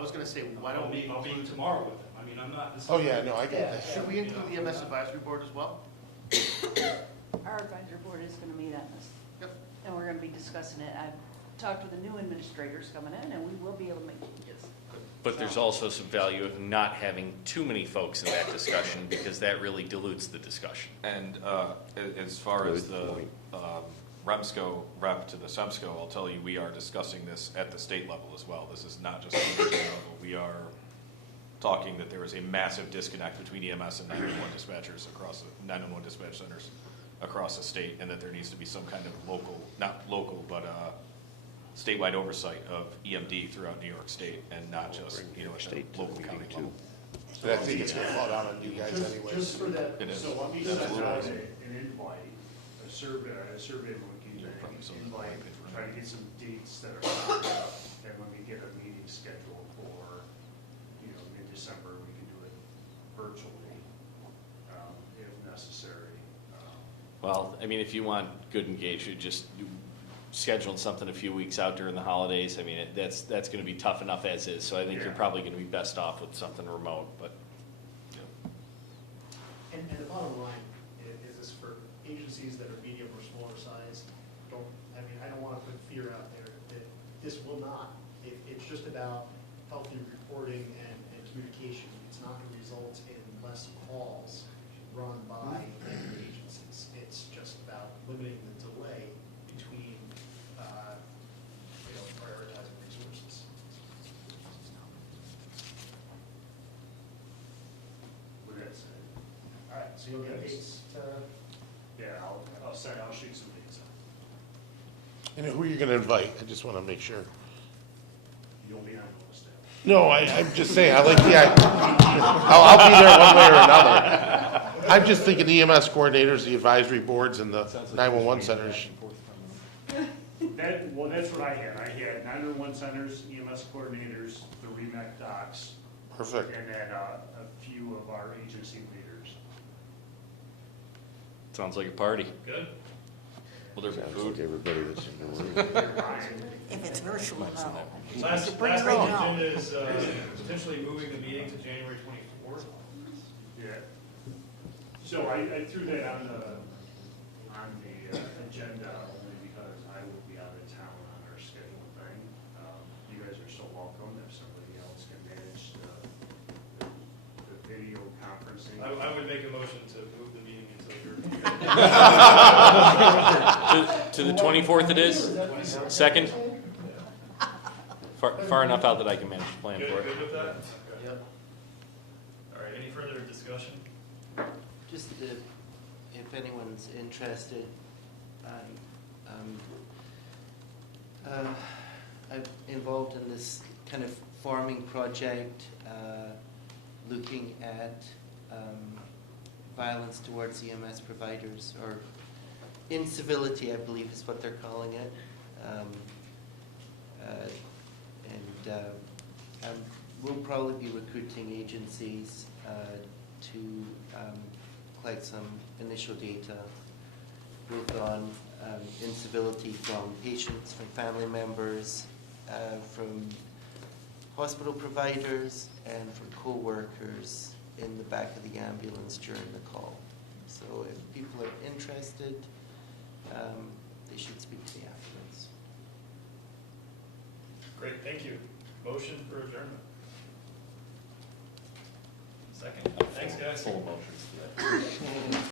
was gonna say, why don't we I'll be include, tomorrow with them, I mean, I'm not. this is- Oh, yeah, no, I get that. should we include the EMS advisory board as well? Our advisory board is going to meet on this. Yep. And we're going to be discussing it. I've talked with the new administrators coming in, and we will be able to make changes. But there's also some value of not having too many folks in that discussion, because that really dilutes the discussion. And as far as the REMSCO rep to the SEMSCO, I'll tell you, we are discussing this at the state level as well. This is not just at the regional level. We are talking that there is a massive disconnect between EMS and 911 dispatchers across the 911 dispatch centers across the state, and that there needs to be some kind of local, not local, but statewide oversight of EMD throughout New York State, and not just, at the local county level. But I think it's going to fall down on you guys anyways. Just for that, It is. So let me send out Absolutely. an invite, a survey monkey, invite, try to get some dates that are popping up, and when we get a meeting scheduled for, mid-December, we can do it virtually, if necessary. Well, I mean, if you want good engagement, just scheduling something a few weeks out during the holidays, I mean, that's going to be tough enough as is, so I think you're Yeah. probably going to be best off with something remote, but. and the bottom line is this for agencies that are medium or smaller size, I don't want to put fear out there that this will not. It's just about healthy reporting and communication. It's not going to result in less calls run by any agencies. It's just about limiting the delay between, prioritizing resources. With that said, All right, so you'll get dates to. yeah, I'll shoot some dates out. And who are you going to invite? I just want to make sure. You'll be on the list. No, I'm just saying, I like the idea. I'll be there one way or another. I'm just thinking the EMS coordinators, the advisory boards, and the 911 centers. That's what I had. I had 911 centers, EMS coordinators, the REMAC docs, Perfect. and then a few of our agency leaders. Sounds like a party. Good? Will there be food? Everybody that's in the room. If it's virtual, no. Last bring last it on on. the agenda is potentially moving the meeting to January 24th. Yeah. So I threw that on the agenda only because I will be out of town on our scheduled thing. You guys are so welcome if somebody else can manage the video conferencing. I would make a motion to move the meeting until you're. To the 24th it is? Second? Far enough out that I can manage to plan for it. Good with that? Yep. All right, any further discussion? Just if anyone's interested, I'm involved in this kind of farming project, looking at violence towards EMS providers, or incivility, I believe is what they're calling it. We'll probably be recruiting agencies to collect some initial data, both on incivility from patients, from family members, from hospital providers, and from co-workers in the back of the ambulance during the call. So if people are interested, they should speak to me afterwards. Great, thank you. Motion for adjournment. Second. Thanks, guys. Full motions.